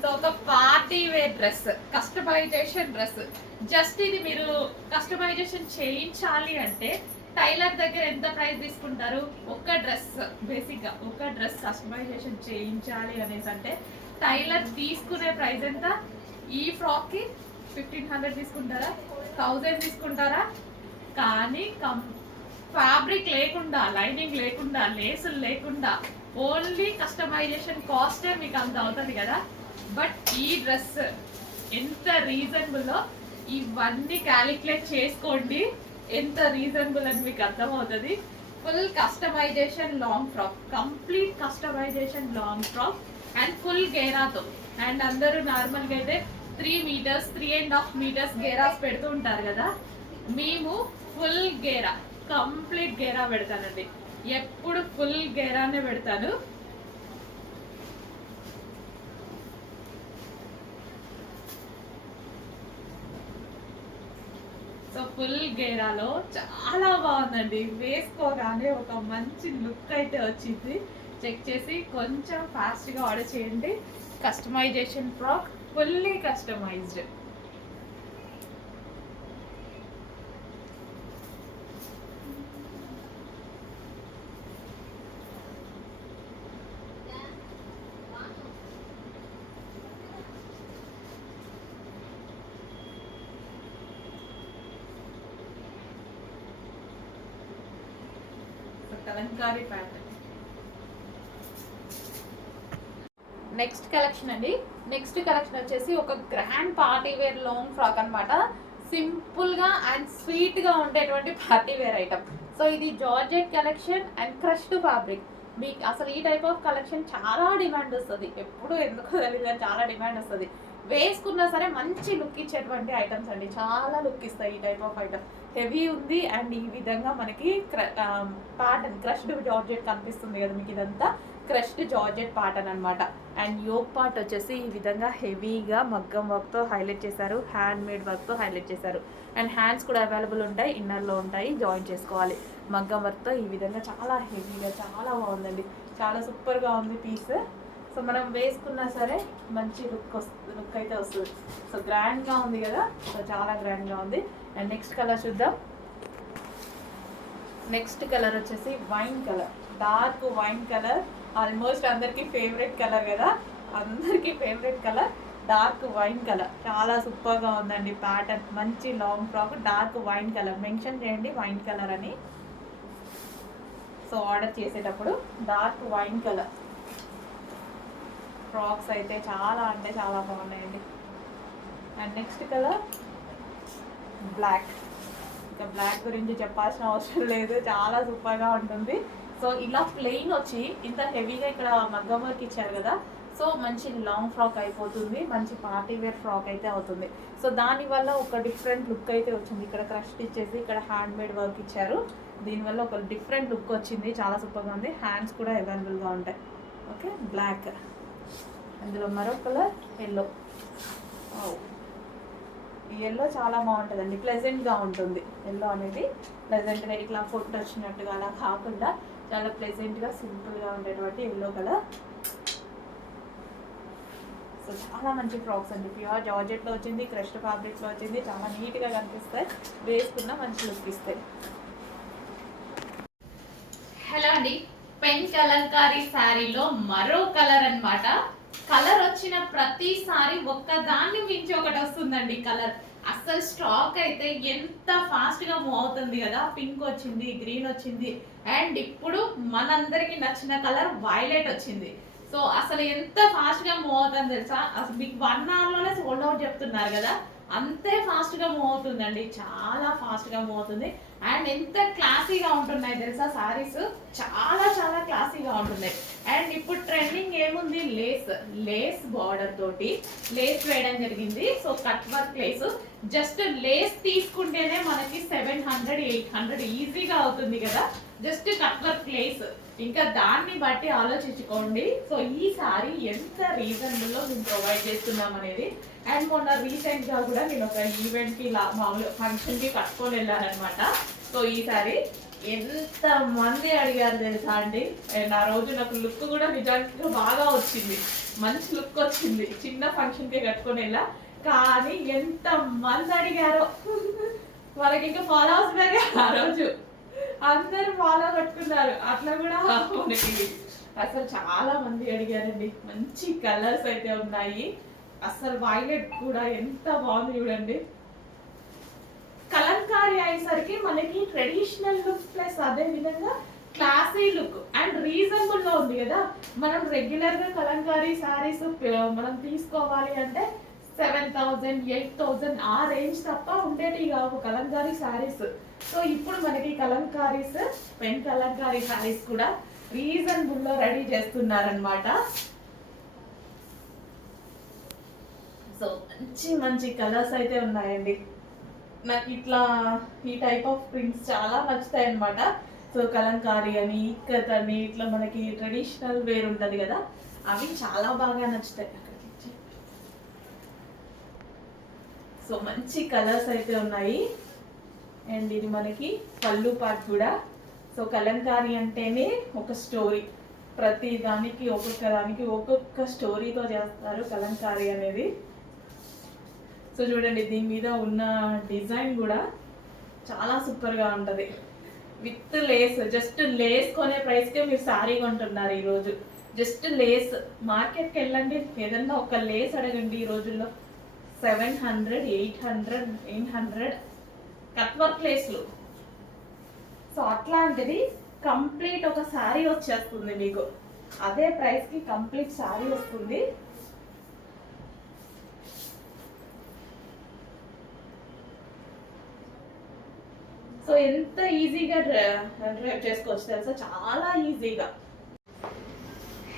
సో ఒక party wear dress, customization dress. Just ఇది మీరు కస్టమైజేషన్ చేయించాలి అంటే టైలర్ దగ్గర ఎంత ప్రైస్ తీసుకుంటారు? ఒక డ్రెస్, బేసిక్ గా ఒక డ్రెస్ కస్టమైజేషన్ చేయించాలి అనేసి అంటే టైలర్ తీసుకునే ప్రైస్ ఎంత? ఈ ఫ్రాక్ కి 1500 తీసుకుంటారా, 1000 తీసుకుంటారా? కానీ ఫ్యాబ్రిక్ లేకుండా, లైనింగ్ లేకుండా, లేసులు లేకుండా ఓన్లీ కస్టమైజేషన్ కాస్టే మీకు అంత అవుతుంది కదా. బట్ ఈ డ్రెస్ ఎంత రీజనబుల్లో ఇవన్నీ క్యాలిక్యులేట్ చేసుకోండి, ఎంత రీజనబుల్ అని మీకు అర్థమవుతుంది. Full customisation long frock, complete customisation long frock and full గేరాతో. అండ్ అందరూ నార్మల్గా అయితే 3 మీటర్స్ 3.5 మీటర్స్ గేరాస్ పెడుతూ ఉంటారు కదా. మేము ఫుల్ గేరా, కంప్లీట్ గేరా పెడతానండి. ఎప్పుడు ఫుల్ గేరానే పెడతాను. సో ఫుల్ గేరాలో చాలా బాగుందండి. వేసుకోగానే ఒక మంచి లుక్ అయితే వచ్చింది. చెక్ చేసి కొంచెం ఫాస్ట్గా ఆర్డర్ చేయండి. Customization frock, fully customized. Kalamkari pattern. Next collection అండి. నెక్స్ట్ కలెక్షన్ వచ్చేసి ఒక grand party wear long frock అనమాట. సింపుల్ గా అండ్ స్వీట్ గా ఉండేటువంటి పార్టీ వేర్ ఐటమ్. సో ఇది georgette collection and crushed fabric. మీకు అసలు ఈ టైప్ ఆఫ్ కలెక్షన్ చాలా డిమాండ్ వస్తుంది. ఎప్పుడు ఎందుకు తెలియదు, చాలా డిమాండ్ వస్తుంది. వేసుకున్నా సరే మంచి లుక్ ఇచ్చేటువంటి ఐటమ్స్ అండి, చాలా లుక్ ఇస్తాయి ఈ టైప్ ఆఫ్ ఐటమ్. హెవీ ఉంది అండ్ ఈ విధంగా మనకి ప్యాటర్న్ క్రష్డ్ జార్జెట్ కనిపిస్తుంది కదా మీకు, ఇదంతా క్రష్డ్ జార్జెట్ ప్యాటర్న్ అనమాట. అండ్ యోక్ పార్ట్ వచ్చేసి ఈ విధంగా హెవీగా మగ్గం వర్క్తో హైలైట్ చేశారు, హ్యాండ్ మేడ్ వర్క్తో హైలైట్ చేశారు. అండ్ హ్యాండ్స్ కూడా అవైలబుల్ ఉంటాయి, ఇన్నర్లో ఉంటాయి, జాయిన్ చేసుకోవాలి. మగ్గం వర్క్తో ఈ విధంగా చాలా హెవీగా చాలా బాగుందండి, చాలా సూపర్గా ఉంది పీస్. సో మనం వేసుకున్నా సరే మంచి లుక్ అయితే వస్తుంది. సో గ్రాండ్గా ఉంది కదా, సో చాలా గ్రాండ్గా ఉంది. అండ్ నెక్స్ట్ కలర్ చూద్దాం. నెక్స్ట్ కలర్ వచ్చేసి wine colour, dark wine colour. Almost అందరికీ ఫేవరెట్ కలర్ కదా, అందరికీ favourite colour dark wine colour. చాలా సూపర్గా ఉందండి ప్యాటర్న్. మంచి long frock dark wine colour, mention చేయండి వైన్ కలర్ అని. సో ఆర్డర్ చేసేటప్పుడు డార్క్ వైన్ కలర్ ఫ్రాక్స్ అయితే చాలా అంటే చాలా బాగున్నాయండి. And next colour black. ఇంకా బ్లాక్ గురించి చెప్పాల్సిన అవసరం లేదు, చాలా సూపర్గా ఉంటుంది. సో ఇలా ప్లెయిన్ వచ్చి ఇంత హెవీగా ఇక్కడ మగ్గం వర్క్ ఇచ్చారు కదా, సో మంచి లాంగ్ ఫ్రాక్ అయిపోతుంది, మంచి పార్టీ వేర్ ఫ్రాక్ అయితే అవుతుంది. సో దానివల్ల ఒక డిఫరెంట్ లుక్ అయితే వచ్చింది. ఇక్కడ క్రష్ ఇచ్చేసి ఇక్కడ హ్యాండ్ మేడ్ వర్క్ ఇచ్చారు, దీనివల్ల ఒక డిఫరెంట్ లుక్ వచ్చింది, చాలా సూపర్గా ఉంది. హ్యాండ్స్ కూడా అవైలబుల్గా ఉంటాయి. Okay, black. అందులో మరో కలర్ ఎల్లో. ఈ ఎల్లో చాలా బాగుంటుందండి, ప్లెజెంట్గా ఉంటుంది. ఎల్లో అనేది ప్లెజెంట్గా ఇట్లా ఫోటో వచ్చినట్టుగా అలా కాకుండా చాలా ప్లెజెంట్గా సింపుల్గా ఉండేటువంటి ఎల్లో కలర్. సో చాలా మంచి ఫ్రాక్స్ అండి, ప్యూర్ జార్జెట్లో వచ్చింది, క్రష్డ్ ఫ్యాబ్రిక్లో వచ్చింది, చాలా నీట్గా కనిపిస్తాయి, వేసుకున్న మంచి లుక్ ఇస్తాయి. హలో అండి, పెన్ కలంకారీ శారీలో మరో కలర్ అన్నమాట. కలర్ వచ్చిన ప్రతిసారి ఒక్కదాన్ని మించి ఒకటి వస్తుందండి కలర్. అసలు స్టాక్ అయితే ఎంత ఫాస్ట్ గా మూవ్ అవుతుంది కదా. పింక్ వచ్చింది, గ్రీన్ వచ్చింది, అండ్ ఇప్పుడు మనందరికి నచ్చిన కలర్ వైలెట్ వచ్చింది. సో అసలు ఎంత ఫాస్ట్ గా మూవ్ అవుతుంది తెలుసా, అసలు మీకు 1 hour లోనే సోల్డ్ అవుట్ చెప్తున్నారు కదా, అంతే ఫాస్ట్ గా మూవ్ అవుతుందండి, చాలా ఫాస్ట్ గా మూవ్ అవుతుంది. అండ్ ఎంత క్లాసీగా ఉంటున్నాయి తెలుసా సారీస్, చాలా చాలా క్లాసీగా ఉంటున్నాయి. అండ్ ఇప్పుడు ట్రెండింగ్ ఏముంది, లేస్ బార్డర్ తోటి లేస్ వేయడం జరిగింది. So cut work lace, just lace తీసుకుంటేనే మనకి 700-800 ఈజీగా అవుతుంది కదా, జస్ట్ కట్ వర్క్ లేస్. ఇంకా దాన్ని బట్టి ఆలోచించుకోండి. సో ఈ సారీ ఎంత రీజనబుల్ లో మేము ప్రొవైడ్ చేస్తున్నాం అనేది. అండ్ మొన్న రీసెంట్ గా కూడా నేను ఒక ఈవెంట్ కి మామూలు ఫంక్షన్ కి కట్టుకొని వెళ్ళానమాట. సో ఈ సారీ ఎంత మంది అడిగారు తెలుసా అండి. అండ్ ఆ రోజు నాకు లుక్ కూడా నిజానికి బాగా వచ్చింది, మంచి లుక్ వచ్చింది. చిన్న ఫంక్షన్ కి కట్టుకొని వెళ్ళా, కానీ ఎంత మంది అడిగారో. వాళ్ళకి ఇంకా ఫాలోవర్స్ పెరిగా ఆ రోజు, అందరూ ఫాలో కట్టుకున్నారు. అట్లా కూడా మనకి అసలు చాలా మంది అడిగారండి. మంచి కలర్స్ అయితే ఉన్నాయి. అసలు వైలెట్ కూడా ఎంత బాగుంది చూడండి. కలంకారీ అయ్యేసరికి మనకి ట్రెడిషనల్ లుక్ ప్లస్ అదే విధంగా క్లాసీ లుక్ అండ్ రీజనబుల్ లో ఉంది కదా. మనం రెగ్యులర్ గా కలంకారీ సారీస్ మనం తీసుకోవాలి అంటే 7,000, 8,000 ఆ రేంజ్ తప్ప ఉండేవి కావు కలంకారీ సారీస్. సో ఇప్పుడు మనకి కలంకారీస్, పెన్ కలంకారీ సారీస్ కూడా రీజనబుల్ లో రెడీ చేస్తున్నారనమాట. సో మంచి మంచి కలర్స్ అయితే ఉన్నాయండి. నాకు ఇట్లా ఈ టైప్ ఆఫ్ ప్రింట్స్ చాలా నచ్చుతాయి అనమాట. సో కలంకారీ అని, ఇక్కత్ అని, ఇట్లా మనకి ట్రెడిషనల్ వేర్ ఉంటుంది కదా, అవి చాలా బాగా నచ్చుతాయి. సో మంచి కలర్స్ అయితే ఉన్నాయి. అండ్ ఇది మనకి పళ్ళు పార్ట్ కూడా. సో కలంకారీ అంటేనే ఒక స్టోరీ, ప్రతి దానికి ఒక్కొక్క స్టోరీతో చేస్తారు కలంకారీ అనేది. సో చూడండి, దీని మీద ఉన్న డిజైన్ కూడా చాలా సూపర్గా ఉంటుంది, విత్ లేస్. జస్ట్ లేస్ కొనే ప్రైస్కే మీరు శారీ కొంటున్నారు ఈరోజు. జస్ట్ లేస్ మార్కెట్కి వెళ్ళండి, ఏదన్నా ఒక లేస్ అడగండి ఈ రోజుల్లో 700, 800, 900 కట్ వర్క్ లేస్లు. సో అట్లాంటిది కంప్లీట్ ఒక శారీ వచ్చేస్తుంది మీకు, అదే ప్రైస్కి కంప్లీట్ శారీ వస్తుంది. సో ఎంత ఈజీగా డ్రైవ్ చేసుకోవచ్చు తెలుసా, చాలా ఈజీగా.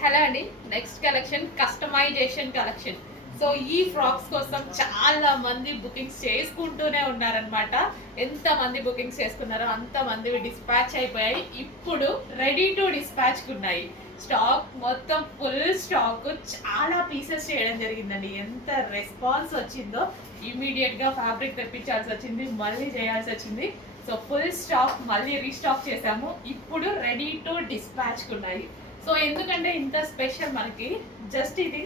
హలో అండి, next collection customization collection. So ఈ ఫ్రాక్స్ కోసం చాలా మంది బుకింగ్స్ చేసుకుంటూనే ఉన్నారనమాట. ఎంత మంది బుకింగ్స్ చేసుకున్నారో అంత మంది డిస్పాచ్ అయిపోయాయి. ఇప్పుడు రెడీ టు డిస్పాచ్ ఉన్నాయి. స్టాక్ మొత్తం ఫుల్ స్టాక్, చాలా పీసెస్ చేయడం జరిగిందండి. ఎంత రెస్పాన్స్ వచ్చిందో ఇమీడియట్ గా ఫ్యాబ్రిక్ తెప్పించాల్సి వచ్చింది, మళ్ళీ చేయాల్సి వచ్చింది. సో ఫుల్ స్టాక్ మళ్ళీ రీస్టాక్ చేసాము. ఇప్పుడు రెడీ టు డిస్పాచ్ ఉన్నాయి. సో ఎందుకంటే ఇంత స్పెషల్ మనకి, జస్ట్ ఇది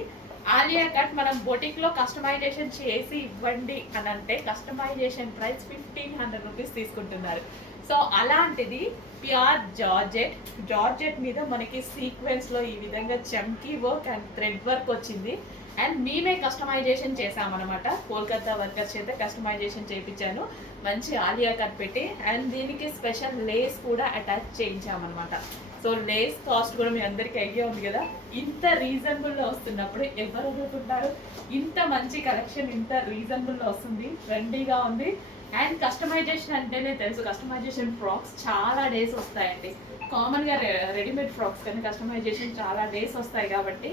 ఆలియా కట్ మనం బొటిక్ లో కస్టమైజేషన్ చేసి ఇవ్వండి అని అంటే కస్టమైజేషన్ ప్రైస్ 1500 రూపీస్ తీసుకుంటున్నారు. సో అలాంటిది ప్యూర్ జార్జెట్ మీద మనకి సీక్వెన్స్ లో ఈ విధంగా చమ్కీ వర్క్ అండ్ థ్రెడ్ వర్క్ వచ్చింది. అండ్ మేమే కస్టమైజేషన్ చేసామన్నమాట. కోల్కతా వర్కర్స్ చేత కస్టమైజేషన్ చేయించాను, మంచి ఆలియా కట్ పెట్టి. అండ్ దీనికి స్పెషల్ లేస్ కూడా అటాచ్ చేయించామన్నమాట. సో లేస్ కాస్ట్ కూడా మీ అందరికీ ఐడియా ఉంది కదా. ఇంత రీజనబుల్లో వస్తున్నప్పుడు ఎవరు వదులుతుంటారు? ఇంత మంచి కలెక్షన్ ఇంత రీజనబుల్లో వస్తుంది, ట్రెండీగా ఉంది. అండ్ కస్టమైజేషన్ అంటేనే తెలుసు, కస్టమైజేషన్ ఫ్రాక్స్ చాలా డేస్ వస్తాయండి. కామన్గా రెడీమేడ్ ఫ్రాక్స్ కానీ కస్టమైజేషన్ చాలా డేస్ వస్తాయి కాబట్టి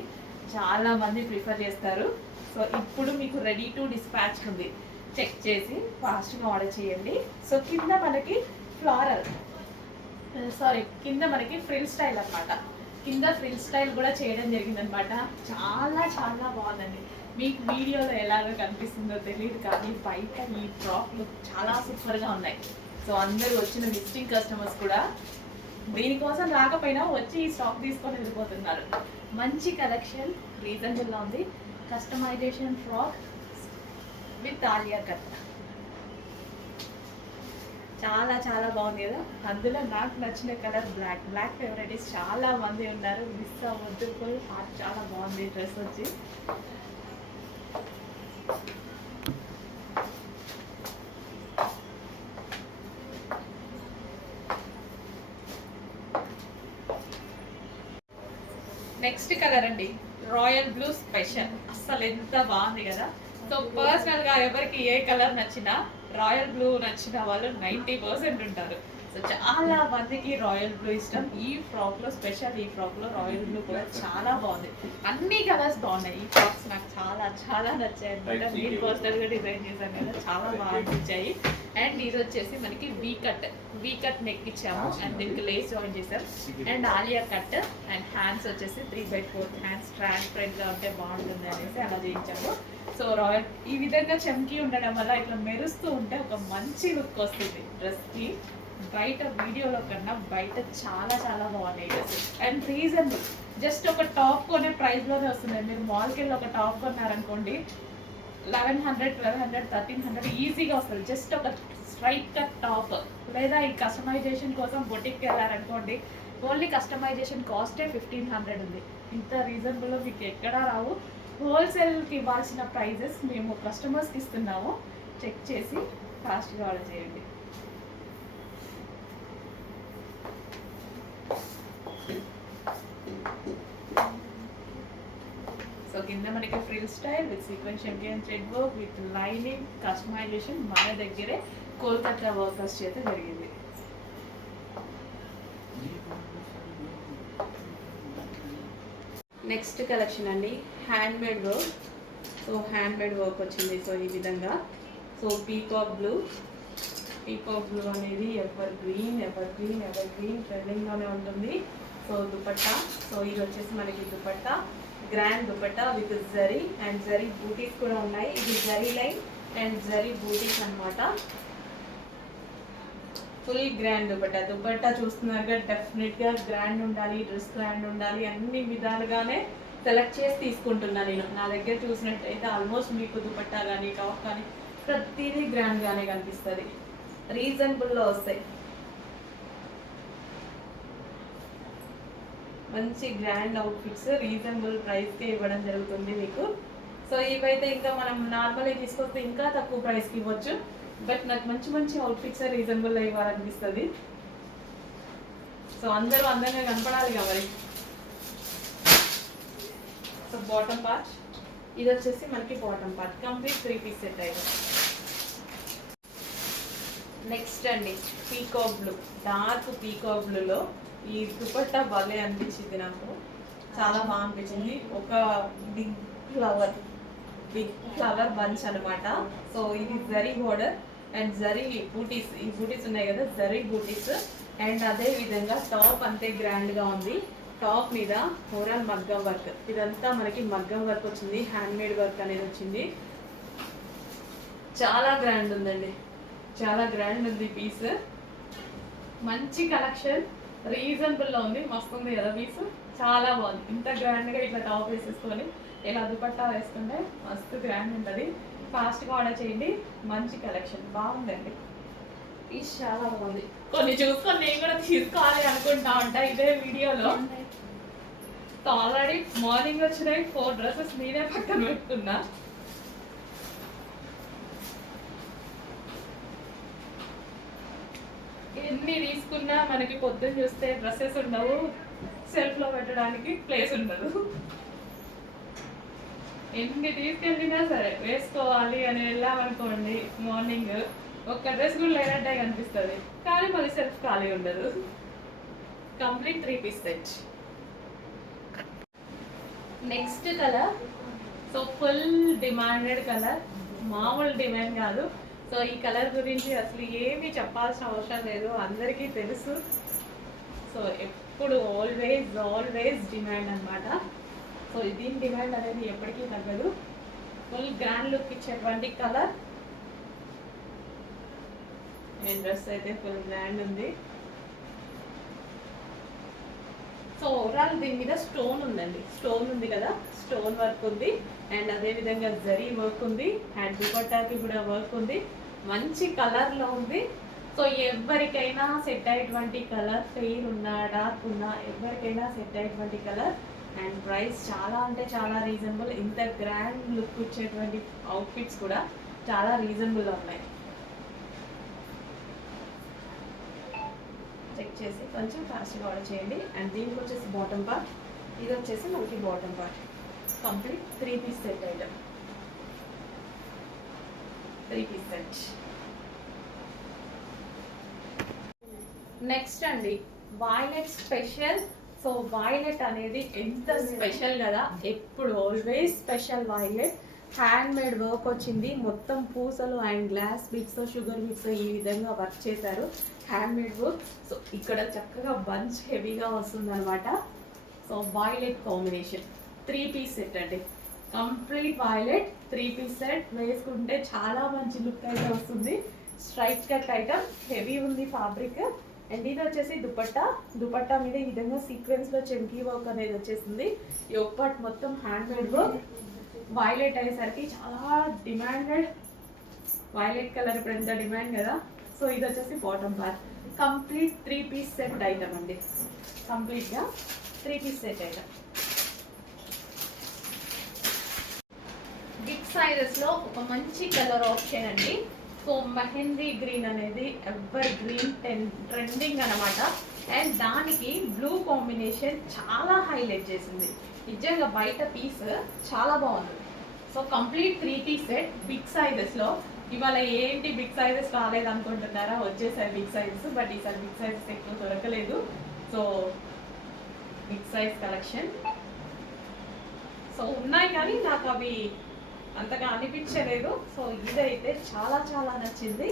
చాలా మంది ప్రిఫర్ చేస్తారు. సో ఇప్పుడు మీకు రెడీ టు డిస్పాచ్ ఉంది, చెక్ చేసి ఫాస్ట్గా ఆర్డర్ చేయండి. సో కింద మనకి కింద మనకి ఫ్రిల్ స్టైల్ అనమాట. కింద ఫ్రిల్ స్టైల్ కూడా చేయడం జరిగిందనమాట. చాలా చాలా బాగుందండి. మీకు వీడియోలో ఎలాగో కనిపిస్తుందో తెలియదు కానీ బయట ఈ ఫ్రాక్లు చాలా సూపర్గా ఉన్నాయి. సో అందరూ వచ్చిన విజిటింగ్ కస్టమర్స్ కూడా దీనికోసం రాకపోయినా వచ్చి ఈ స్టాక్ తీసుకొని వెళ్ళిపోతున్నారు. మంచి కలెక్షన్, రీజనబుల్గా ఉంది. Customization frock with Alia cut చాలా చాలా బాగుంది కదా. అందులో నాకు నచ్చిన కలర్ బ్లాక్ ఫేవరెటీస్ చాలా మంది ఉన్నారు. మిస్ అవ్వద్దు, ఫుల్ హాట్, చాలా బాగుంది డ్రెస్ వచ్చి. నెక్స్ట్ కలర్ అండి, రాయల్ బ్లూ స్పెషల్. అస్సలు ఎంత బాగుంది కదా. సో పర్సనల్గా ఎవరికి ఏ కలర్ నచ్చినా, రాయల్ బ్లూ నచ్చిన వాళ్ళు 90% ఉంటారు. సో చాలా మందికి రాయల్ బ్లూ ఇష్టం. ఈ ఫ్రాక్లో స్పెషల్, ఈ ఫ్రాక్లో రాయల్ బ్లూ కూడా చాలా బాగుంది. అన్ని కలర్స్ బాగున్నాయి. ఈ ఫ్రాక్స్ నాకు చాలా చాలా నచ్చాయి అనమాట. నేను పర్సనల్గా డిజైన్ చేశాను కదా, చాలా బాగా అనిపించాయి. అండ్ ఇది వచ్చేసి మనకి వీ కట్ నెక్ ఇచ్చాము అండ్ దీనికి లేస్ జాయిన్ చేసాం. And Alia cut and hands వచ్చేసి 3/4 హ్యాండ్స్ ట్రాన్స్పరెంట్గా ఉంటే బాగుంటుంది అనేసి అలా చేయించాము. సో రాయల్ ఈ విధంగా చమ్కీ ఉండడం వల్ల ఇట్లా మెరుస్తూ ఉంటే ఒక మంచి లుక్ వస్తుంది డ్రెస్కి. బయట వీడియోలో కన్నా బయట చాలా చాలా బాగున్నాయి డ్రెస్. అండ్ రీజనబుల్, జస్ట్ ఒక టాప్ కొనే ప్రైస్లోనే వస్తుంది. మీరు మాల్కి వెళ్ళి ఒక టాప్ కొన్నారనుకోండి 1100, 1200, 1300 ఈజీగా వస్తుంది. జస్ట్ ఒక స్ట్రైట్ కట్ టాప్. లేదా ఈ కస్టమైజేషన్ కోసం బొటిక్కి వెళ్ళారనుకోండి, ఓన్లీ కస్టమైజేషన్ కాస్టే 1500 ఉంది. ఇంత రీజనబుల్లో మీకు ఎక్కడా రావు. హోల్సేల్కి ఇవ్వాల్సిన ప్రైజెస్ మేము కస్టమర్స్కి ఇస్తున్నాము. చెక్ చేసి ఫాస్ట్గా ఆర్డర్ చేయండి. సో కింద మనకి frill style with sequential and thread work with lining customisation మన దగ్గరే కోల్కతా వర్కర్స్ చేత జరిగింది. నెక్స్ట్ కలెక్షన్ అండి, handmade work. So handmade work వచ్చింది. సో ఈ విధంగా, సో పీకాక్ బ్లూ అనేది ఎవర్ గ్రీన్ ట్రెండింగ్లోనే ఉంటుంది. సో దుపట్టా, సో ఇది వచ్చేసి మనకి dupatta, grand dupatta with zari and zari బూటీస్ కూడా ఉన్నాయి. ఇది జరీ లైన్ అండ్ జరీ బూటీస్ అనమాట. ఫుల్ గ్రాండ్ దుపట్టా చూస్తున్నారుగా. డెఫినెట్గా గ్రాండ్ ఉండాలి, డ్రెస్ గ్రాండ్ ఉండాలి, అన్ని విధాలుగానే సెలెక్ట్ చేసి తీసుకుంటున్నాను నేను. నా దగ్గర చూసినట్టయితే ఆల్మోస్ట్ మీకు దుపట్టా కానీ టాప్ కానీ ప్రతిదీ గ్రాండ్గానే కనిపిస్తుంది. రీజనబుల్లో వస్తాయి, మంచి గ్రాండ్ అవుట్ఫిట్స్ రీజనబుల్ ప్రైస్కే ఇవ్వడం జరుగుతుంది మీకు. సో ఇవైతే ఇంకా మనం నార్మల్గా తీసుకొస్తే ఇంకా తక్కువ ప్రైస్కి ఇవ్వచ్చు. బట్ నాకు మంచి మంచి అవుట్ఫిట్స్ రీజనబుల్లో ఇవ్వాలనిపిస్తుంది. సో అందరూ అందంగా కనపడాలి కాబట్టి. సో బాటమ్ పార్ట్, ఇది వచ్చేసి మనకి bottom part complete 3 piece set అయితే. నెక్స్ట్ అండి పీకాక్ బ్లూ, డార్క్ పీకాక్ బ్లూలో ఈ దుపట్టా భలే అనిపించింది నాకు, చాలా బాగా అనిపించింది. ఒక big flower big flower bunch అనమాట. సో ఇది జరీ బోర్డర్ అండ్ జరీ బూటీస్, ఈ బూటీస్ ఉన్నాయి కదా జరీ బూటీస్. అండ్ అదే విధంగా టాప్ అంతే గ్రాండ్ గా ఉంది. టాప్ మీద ఓవరాల్ మగ్గం వర్క్, ఇదంతా మనకి మగ్గం వర్క్ వచ్చింది, హ్యాండ్ మేడ్ వర్క్ అనేది వచ్చింది. చాలా గ్రాండ్ ఉందండి, చాలా గ్రాండ్ ఉంది పీస్. మంచి కలెక్షన్, రీజనబుల్ లో ఉంది, మస్తు ఉంది కదా పీస్, చాలా బాగుంది. ఇంత గ్రాండ్ గా ఇట్లా టాప్ వేసేసుకొని ఇలా దుపట్టా వేసుకుంటే మస్తు గ్రాండ్ ఉంటుంది. ఫాస్ట్ గా ఆర్డర్ చేయండి, మంచి కలెక్షన్ బాగుందండి. పీస్ చాలా బాగుంది. కొన్ని చూసుకొని నేను కూడా తీసుకోవాలి అనుకుంటా ఉంటా ఇదే వీడియోలో. ఆల్రెడీ మార్నింగ్ వచ్చినాయి 4 డ్రెస్సెస్ నేనే పక్కన పెట్టుకున్నా. ఎన్ని తీసుకున్నా మనకి పొద్దున్న చూస్తే డ్రెస్సెస్ ఉండవు, సెల్ఫ్ లో పెట్టడానికి ప్లేస్ ఉండదు. ఎన్ని తీసుకెళ్ళినా సరే వేసుకోవాలి అని వెళ్ళామనుకోండి మార్నింగ్, ఒక్క డ్రెస్ కూడా లేనట్టే కనిపిస్తుంది, కానీ మళ్ళీ సెల్ఫ్ ఖాళీ ఉండదు. Complete 3 piece set. Next colour, so full demanded colour, మామూలు డిమాండ్ కాదు. సో ఈ కలర్ గురించి అసలు ఏమీ చెప్పాల్సిన అవసరం లేదు, అందరికీ తెలుసు. సో ఎప్పుడు ఆల్వేస్ డిమాండ్ అనమాట. సో దీని డిమాండ్ అనేది ఎప్పటికీ తగ్గదు. ఫుల్ గ్రాండ్ లుక్ ఇచ్చేటువంటి కలర్. అండ్ డ్రెస్ అయితే ఫుల్ గ్రాండ్ ఉంది. సో ఓవరాల్ దీని మీద స్టోన్ ఉందండి, స్టోన్ ఉంది కదా, స్టోన్ వర్క్ ఉంది. అండ్ అదే విధంగా జరీ వర్క్ ఉంది, అండ్ దుపట్టాకి కూడా వర్క్ ఉంది. మంచి కలర్ లో ఉంది. సో ఎవరికైనా సెట్ అయ్యేటువంటి కలర్, ఫెయిర్ ఉన్నా డార్క్ ఉన్నా ఎవరికైనా సెట్ అయ్యేటువంటి కలర్. అండ్ ప్రైస్ చాలా అంటే చాలా రీజనబుల్. ఇంత గ్రాండ్ లుక్ ఇచ్చేటువంటి అవుట్ఫిట్స్ కూడా చాలా రీజనబుల్ ఉన్నాయి. చెక్ చేసి కొంచెం ఫాస్ట్గా ఆర్డర్ చేయండి. అండ్ దీనికి వచ్చేసి బాటమ్ పార్ట్, ఇది వచ్చేసి మనకి bottom part. Complete 3 piece set item, 3 piece set. Next అండి వాయిలెట్ స్పెషల్. సో వాయిలెట్ అనేది ఎంత స్పెషల్ కదా, ఎప్పుడు always special violet. Hand made work వచ్చింది, మొత్తం పూసలు and glass bits, sugar bits ఈ విధంగా వర్క్ చేశారు, హ్యాండ్ మేడ్ వర్క్. సో ఇక్కడ చక్కగా బంచ్ హెవీగా వస్తుంది అనమాట. So violet combination 3 piece set అండి, కంప్లీట్ వాయిలెట్ 3 పీస్ సెట్. వేసుకుంటే చాలా మంచి లుక్ అయితే వస్తుంది. స్ట్రైట్ కట్ ఐటమ్, హెవీ ఉంది ఫ్యాబ్రిక్. అండ్ ఇది వచ్చేసి దుపట్టా, దుపట్టా మీద ఈ విధంగా సీక్వెన్స్ లో చెంకీ వర్క్ అనేది వచ్చేసింది. ఈ ఒక్కటి మొత్తం హ్యాండ్ మేడ్ వర్క్. వైలెట్ అయ్యేసరికి చాలా డిమాండెడ్, వైలెట్ కలర్ ఇప్పుడు ఎంత డిమాండ్ కదా. సో ఇది వచ్చేసి bottom part. Complete 3 piece set item అండి, కంప్లీట్గా 3 పీస్ సెట్ ఐటమ్. బిగ్ సైజెస్లో ఒక మంచి కలర్ ఆప్షన్ అండి. సో మెహందీ గ్రీన్ అనేది ఎవర్ గ్రీన్ ట్రెండింగ్ అనమాట. అండ్ దానికి బ్లూ కాంబినేషన్ చాలా హైలైట్ చేసింది. నిజంగా బయట పీస్ చాలా బాగుంది. So complete 3 piece set big సైజెస్లో. ఇవాళ ఏంటి బిగ్ సైజెస్ రాలేదు అనుకుంటున్నారా, వచ్చేసారి బిగ్ సైజెస్. బట్ ఈసారి బిగ్ సైజెస్ ఎక్కువ దొరకలేదు. So big size collection so ఉన్నాయి, కానీ నాకు అవి అంతగా అనిపించలేదు. సో ఇదైతే చాలా చాలా నచ్చింది,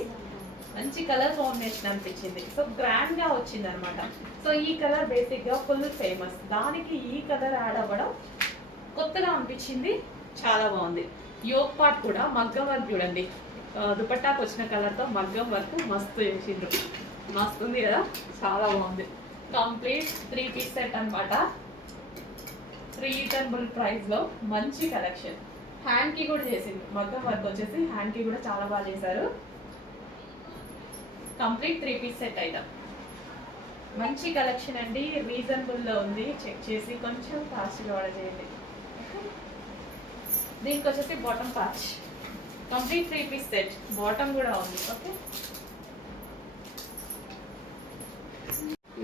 మంచి కలర్ కాంబినేషన్ అనిపించింది. సో గ్రాండ్ గా వచ్చింది అనమాట. సో ఈ కలర్ బేసిక్ గా ఫుల్ ఫేమస్, దానికి ఈ కలర్ యాడ్ అవ్వడం కొత్తగా అనిపించింది, చాలా బాగుంది. యోగ్ పార్ట్ కూడా మగ్గం వర్క్ చూడండి, దుపట్టాకు వచ్చిన కలర్ తో మగ్గం వర్క్ మస్తు చేసిండ్రు, మస్తు ఉంది కదా, చాలా బాగుంది. కంప్లీట్ 3 పీస్ సెట్ అనమాట, రీజనబుల్ ప్రైస్ లో మంచి కలెక్షన్. హ్యాండ్ కి కూడా చేసింది, మగ్గం వర్క్ వచ్చేసి హ్యాండ్ కి కూడా చాలా బాగా చేశారు. కంప్లీట్ 3 పీస్ సెట్ ఐటమ్, మంచి కలెక్షన్ అండి, రీజనబుల్ లో ఉంది. చెక్ చేసి కొంచెం ఫాస్ట్గా ఆర్డర్ చేయండి. దీనికి వచ్చేసి bottom part, complete 3 piece set, bottom కూడా ఉంది. ఓకే,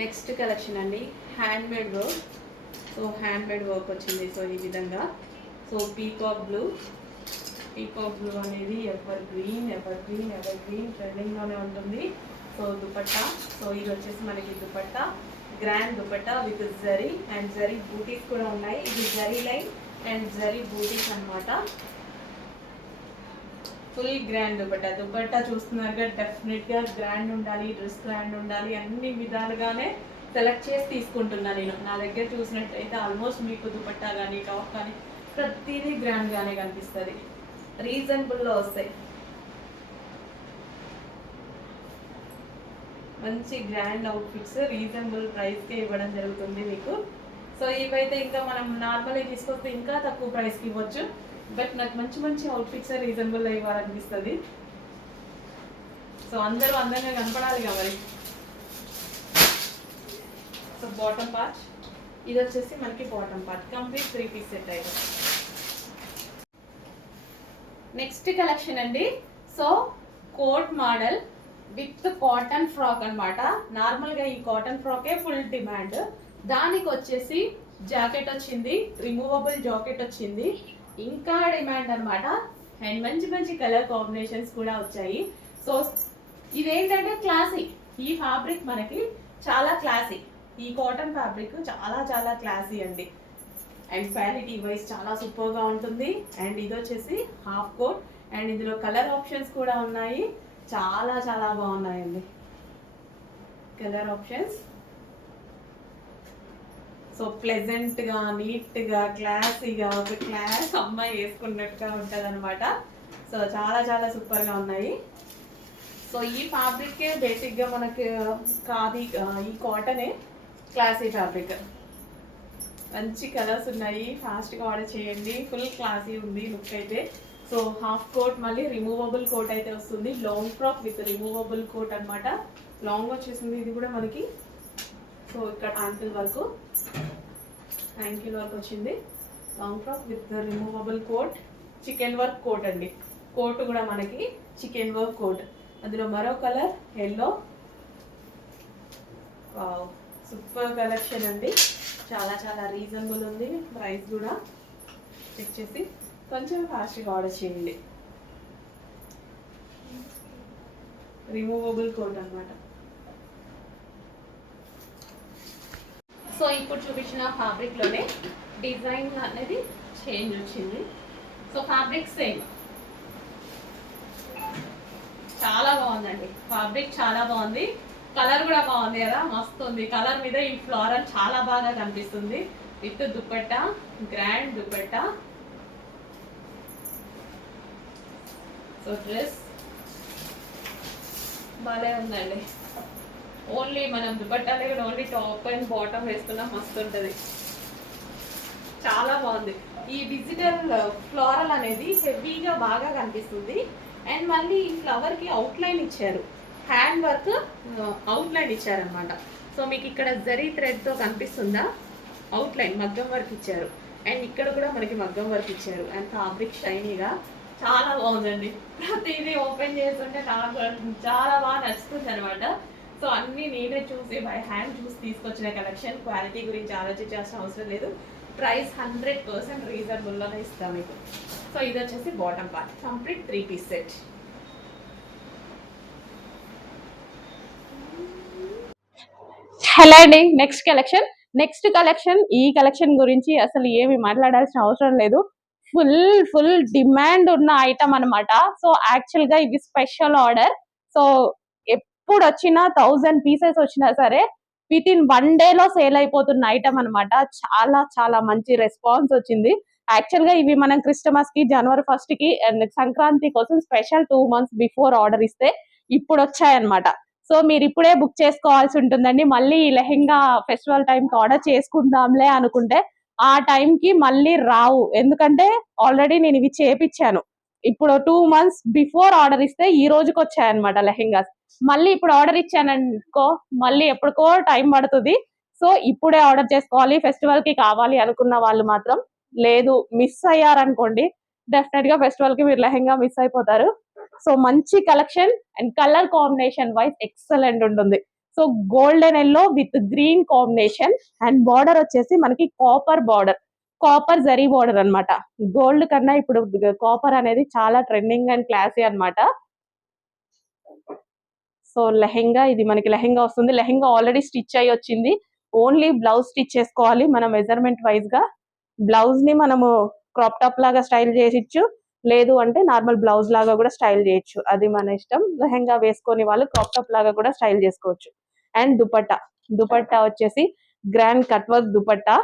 నెక్స్ట్ కలెక్షన్ అండి hand made work. So hand made work వచ్చింది. సో ఈ విధంగా, సో పీకాక్ బ్లూ అనేది ఎవర్ గ్రీన్ ట్రెండింగ్లోనే ఉంటుంది. సో దుపట్టా, సో ఇది వచ్చేసి మనకి dupatta, grand dupatta with zari and zari బూటీస్ కూడా ఉన్నాయి. ఇది జరీ లైన్ అండ్ జరీ బూటీస్ అనమాట. Full grand dupatta. దుపట్టా చూస్తున్నారుగా, డెఫినెట్గా గ్రాండ్ ఉండాలి, డ్రెస్ గ్రాండ్ ఉండాలి, అన్ని విధాలుగానే సెలెక్ట్ చేసి తీసుకుంటున్నా నేను. నా దగ్గర చూసినట్టయితే ఆల్మోస్ట్ మీకు దుపట్టా కానీ టాప్ కానీ ప్రతిదీ గ్రాండ్గానే కనిపిస్తుంది, రీజనబుల్లో వస్తాయి. మంచి గ్రాండ్ అవుట్ఫిట్స్ రీజనబుల్ ప్రైస్కే ఇవ్వడం జరుగుతుంది మీకు. సో ఇవైతే ఇంకా మనం నార్మల్గా తీసుకొస్తే ఇంకా తక్కువ ప్రైస్కి ఇవ్వచ్చు, బట్ నాకు మంచి మంచి అవుట్ఫిట్స్ రీజనబుల్లో ఇవ్వాలనిపిస్తుంది. సో అందరూ అందంగా కనపడాలి మరి. సో బాటమ్ పార్ట్ ఇది వచ్చేసి మనకి bottom part complete 3 piece set అయితే. నెక్స్ట్ కలెక్షన్ అండి. So coat model with cotton frock అనమాట. నార్మల్గా ఈ కాటన్ ఫ్రాకే ఫుల్ డిమాండ్. దానికి వచ్చేసి జాకెట్ వచ్చింది, రిమూవబుల్ జాకెట్ వచ్చింది, ఇంకా డిమాండ్ అనమాట. అండ్ మంచి మంచి కలర్ కాంబినేషన్స్ కూడా వచ్చాయి. సో ఇదేంటంటే క్లాసీ, ఈ ఫ్యాబ్రిక్ మనకి చాలా క్లాసీ. ఈ కాటన్ ఫ్యాబ్రిక్ చాలా చాలా క్లాసీ అండి. అండ్ క్వాలిటీ వైజ్ చాలా సూపర్గా ఉంటుంది. అండ్ ఇది వచ్చేసి హాఫ్ కోట్, అండ్ ఇందులో కలర్ ఆప్షన్స్ కూడా ఉన్నాయి, చాలా చాలా బాగున్నాయండి కలర్ ఆప్షన్స్. సో ప్లెజెంట్గా, నీట్గా, క్లాసీగా, ఒక క్లాస్ అమ్మాయి వేసుకున్నట్టుగా ఉంటుంది అనమాట. సో చాలా చాలా సూపర్గా ఉన్నాయి. సో ఈ ఫ్యాబ్రిక్కే బేసిక్గా మనకి కాది, ఈ కాటనే క్లాసీ ఫ్యాబ్రిక్. మంచి కలర్స్ ఉన్నాయి, ఫాస్ట్గా ఆర్డర్ చేయండి. ఫుల్ క్లాసీ ఉంది లుక్ అయితే. సో హాఫ్ కోట్ మళ్ళీ రిమూవబుల్ కోట్ అయితే వస్తుంది, long frock with removable coat అనమాట. లాంగ్ వచ్చేసింది ఇది కూడా మనకి. సో ఇక్కడ యాంకిల్ వరకు వచ్చింది. Long frock with removable coat, chikan work coat అండి. కోట్ కూడా మనకి చికెన్ వర్క్ కోట్. అందులో మరో కలర్ ఎల్లో. సూపర్ కలెక్షన్ అండి, చాలా చాలా రీజనబుల్ ఉంది ప్రైస్ కూడా. చెక్ చేసి కొంచెం ఫాస్ట్గా ఆర్డర్ చేయండి. రిమూవబుల్ కోట్ అనమాట. సో ఇప్పుడు చూపించిన ఫ్యాబ్రిక్లోనే డిజైన్ అనేది చేంజ్ వచ్చింది. సో ఫ్యాబ్రిక్ సేమ్, చాలా బాగుందండి ఫ్యాబ్రిక్, చాలా బాగుంది. కలర్ కూడా బాగుంది కదా, మస్తు ఉంది. కలర్ మీద ఈ ఫ్లోరల్ చాలా బాగా కనిపిస్తుంది. With dupatta, grand dupatta. So dress బాగా ఉందండి. ఓన్లీ మనం దుపట్టాలే కూడా ఓన్లీ టాప్ అండ్ బాటమ్ వేసుకున్నా మస్తు ఉంటుంది, చాలా బాగుంది. ఈ డిజిటల్ ఫ్లోరల్ అనేది హెవీగా బాగా కనిపిస్తుంది. అండ్ మళ్ళీ ఈ ఫ్లవర్కి అవుట్లైన్ ఇచ్చారు, హ్యాండ్ వర్క్ అవుట్లైన్ ఇచ్చారనమాట. సో మీకు ఇక్కడ జరీ థ్రెడ్తో కనిపిస్తుందా, అవుట్లైన్ మగ్గం వర్క్ ఇచ్చారు. అండ్ ఇక్కడ కూడా మనకి మగ్గం వర్క్ ఇచ్చారు. అండ్ ఫ్యాబ్రిక్ షైనీగా చాలా బాగుందండి. ప్రతిదీ ఓపెన్ చేస్తుంటే నాకు చాలా బాగా నచ్చుతుంది అనమాట. సో అన్నీ నేనే చూసి బై హ్యాండ్ చూసి తీసుకొచ్చిన కలెక్షన్. క్వాలిటీ గురించి ఆలోచించాల్సిన అవసరం లేదు, ప్రైస్ 100% రీజనబుల్లోనే ఇస్తాం మీకు. సో ఇది వచ్చేసి bottom part, complete 3 piece set. Hello అండి, నెక్స్ట్ కలెక్షన్. ఈ కలెక్షన్ గురించి అసలు ఏమి మాట్లాడాల్సిన అవసరం లేదు. ఫుల్ డిమాండ్ ఉన్న ఐటమ్ అనమాట. సో యాక్చువల్ గా ఇది స్పెషల్ ఆర్డర్. సో ఎప్పుడు వచ్చినా 1000 పీసెస్ వచ్చినా సరే విత్ ఇన్ 1 day లో సేల్ అయిపోతున్న ఐటమ్ అనమాట. చాలా చాలా మంచి రెస్పాన్స్ వచ్చింది. యాక్చువల్ గా ఇవి మనం క్రిస్టమస్ కి, January 1st కి అండ్ సంక్రాంతి కోసం స్పెషల్ 2 months బిఫోర్ ఆర్డర్ ఇస్తే ఇప్పుడు వచ్చాయన్నమాట. సో మీరు ఇప్పుడే బుక్ చేసుకోవాల్సి ఉంటుందండి. మళ్ళీ ఈ లెహెంగా ఫెస్టివల్ టైంకి ఆర్డర్ చేసుకుందాంలే అనుకుంటే ఆ టైంకి మళ్ళీ రావు, ఎందుకంటే ఆల్రెడీ నేను ఇవి చేపించాను. ఇప్పుడు 2 months బిఫోర్ ఆర్డర్ ఇస్తే ఈ రోజుకి వచ్చాయన్నమాట లెహెంగాస్. మళ్ళీ ఇప్పుడు ఆర్డర్ ఇచ్చాననుకో మళ్ళీ ఎప్పటికో టైం పడుతుంది. సో ఇప్పుడే ఆర్డర్ చేసుకోవాలి. ఫెస్టివల్ కి కావాలి అనుకున్న వాళ్ళు మాత్రం, లేదు మిస్ అయ్యారనుకోండి డెఫినెట్ గా ఫెస్టివల్ కి మీరు లెహెంగా మిస్ అయిపోతారు. సో మంచి collection and colour combination wise excellent ఉంటుంది. So golden yellow with green combination and border వచ్చేసి మనకి కాపర్ జరీ బార్డర్ అన్నమాట. గోల్డ్ కన్నా ఇప్పుడు కాపర్ అనేది చాలా ట్రెండింగ్ అండ్ క్లాసీ అన్నమాట. సో లెహెంగా, ఇది మనకి లెహెంగా వస్తుంది. లెహెంగా ఆల్రెడీ స్టిచ్ అయ్యి వచ్చింది, ఓన్లీ బ్లౌజ్ స్టిచ్ చేసుకోవాలి. మన మెజర్మెంట్ వైజ్ గా బ్లౌజ్ ని మనము క్రాప్ టాప్ లాగా స్టైల్ చేసిచ్చు, లేదు అంటే నార్మల్ బ్లౌజ్ లాగా కూడా స్టైల్ చేయొచ్చు, అది మన ఇష్టం. లెహంగా వేసుకొని వాళ్ళు క్రాప్ టాప్ లాగా కూడా స్టైల్ చేసుకోవచ్చు. అండ్ దుపట్టా వచ్చేసి grand cut work dupatta.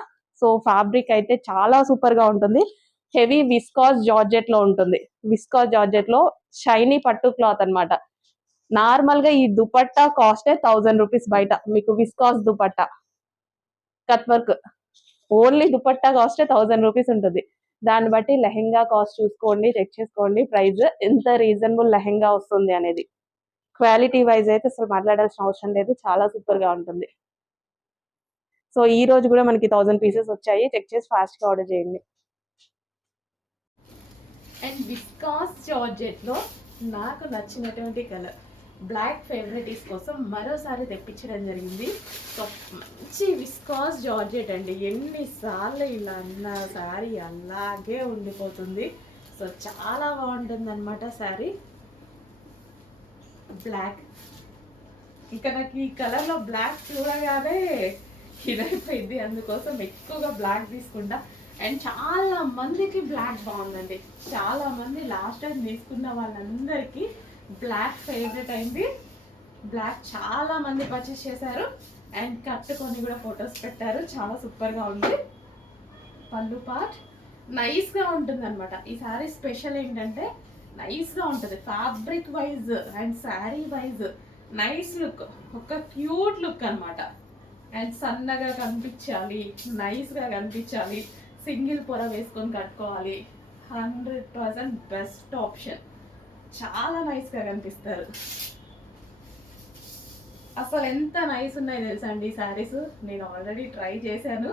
So fabric అయితే చాలా సూపర్ గా ఉంటుంది. హెవీ విస్కాస్ జార్జెట్ లో ఉంటుంది. విస్కాస్ జార్జెట్ లో షైనీ పట్టు క్లాత్ అన్నమాట. నార్మల్ గా ఈ దుపట్టా కాస్ట్ 1000 రూపీస్ బయట. మీకు viscous dupatta cut work only dupatta cost 1000 rupees ఉంటుంది. దాన్ని బట్టి లెహెంగా కాస్ట్ చూసుకోండి, చెక్ చేసుకోండి ప్రైస్ ఎంత రీజనబుల్ లెహెంగా వస్తుంది అనేది. క్వాలిటీ వైజ్ అయితే అసలు మాట్లాడాల్సిన అవసరం లేదు, చాలా సూపర్ గా ఉంటుంది. సో ఈ రోజు కూడా మనకి 1000 పీసెస్ వచ్చాయి, చెక్ చేసి ఫాస్ట్ గా ఆర్డర్ చేయండి. అండ్ విస్కాస్ జార్జెట్ లో నాకు నచ్చినటువంటి కలర్ బ్లాక్ ఫేవరెటీస్ కోసం మరోసారి తెప్పించడం జరిగింది. సో మంచి విస్కాస్ జార్జెట్ అండి, ఎన్నిసార్లు ఇలా అన్న శారీ అలాగే ఉండిపోతుంది. సో చాలా బాగుంటుంది అనమాట శారీ. బ్లాక్ ఇంకా నాకు ఈ కలర్లో బ్లాక్ చూడగానే ఇదైపోయింది, అందుకోసం ఎక్కువగా బ్లాక్ తీసుకుంటా. అండ్ చాలా మందికి బ్లాక్ బాగుందండి, చాలా మంది లాస్ట్ టైం తీసుకున్న వాళ్ళందరికీ బ్లాక్ ఫేవరెట్ అయింది. బ్లాక్ చాలా మంది పర్చేస్ చేశారు అండ్ కట్టుకొని కూడా ఫొటోస్ పెట్టారు, చాలా సూపర్గా ఉంది. పళ్ళు పార్ట్ నైస్గా ఉంటుంది అనమాట. ఈ శారీ స్పెషల్ ఏంటంటే నైస్గా ఉంటుంది, fabric wise and sari wise nice look, ఒక క్యూట్ లుక్ అనమాట. అండ్ సన్నగా కనిపించాలి, నైస్గా కనిపించాలి, సింగిల్ పొర వేసుకొని కట్టుకోవాలి, 100% బెస్ట్ ఆప్షన్. చాలా నైస్గా కనిపిస్తారు. అసలు ఎంత నైస్ ఉన్నాయి తెలుసా అండి ఈ శారీస్, నేను ఆల్రెడీ ట్రై చేశాను,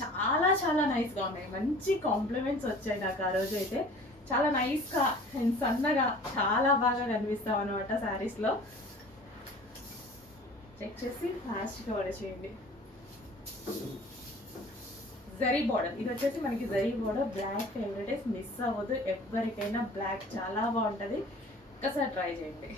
చాలా చాలా నైస్గా ఉన్నాయి. మంచి కాంప్లిమెంట్స్ వచ్చాయి నాకు ఆ రోజు అయితే. చాలా నైస్గా అండ్ సన్నగా చాలా బాగా కనిపిస్తాం అనమాట శారీస్లో. చెక్ చేసి ఫాస్ట్గా ఆర్డర్ చేయండి. జరీ బార్డర్, ఇది వచ్చేసి మనకి zari border. Black favourite miss అవ్వదు ఎవరికైనా, బ్లాక్ చాలా బాగుంటుంది, ఒకసారి ట్రై చేయండి.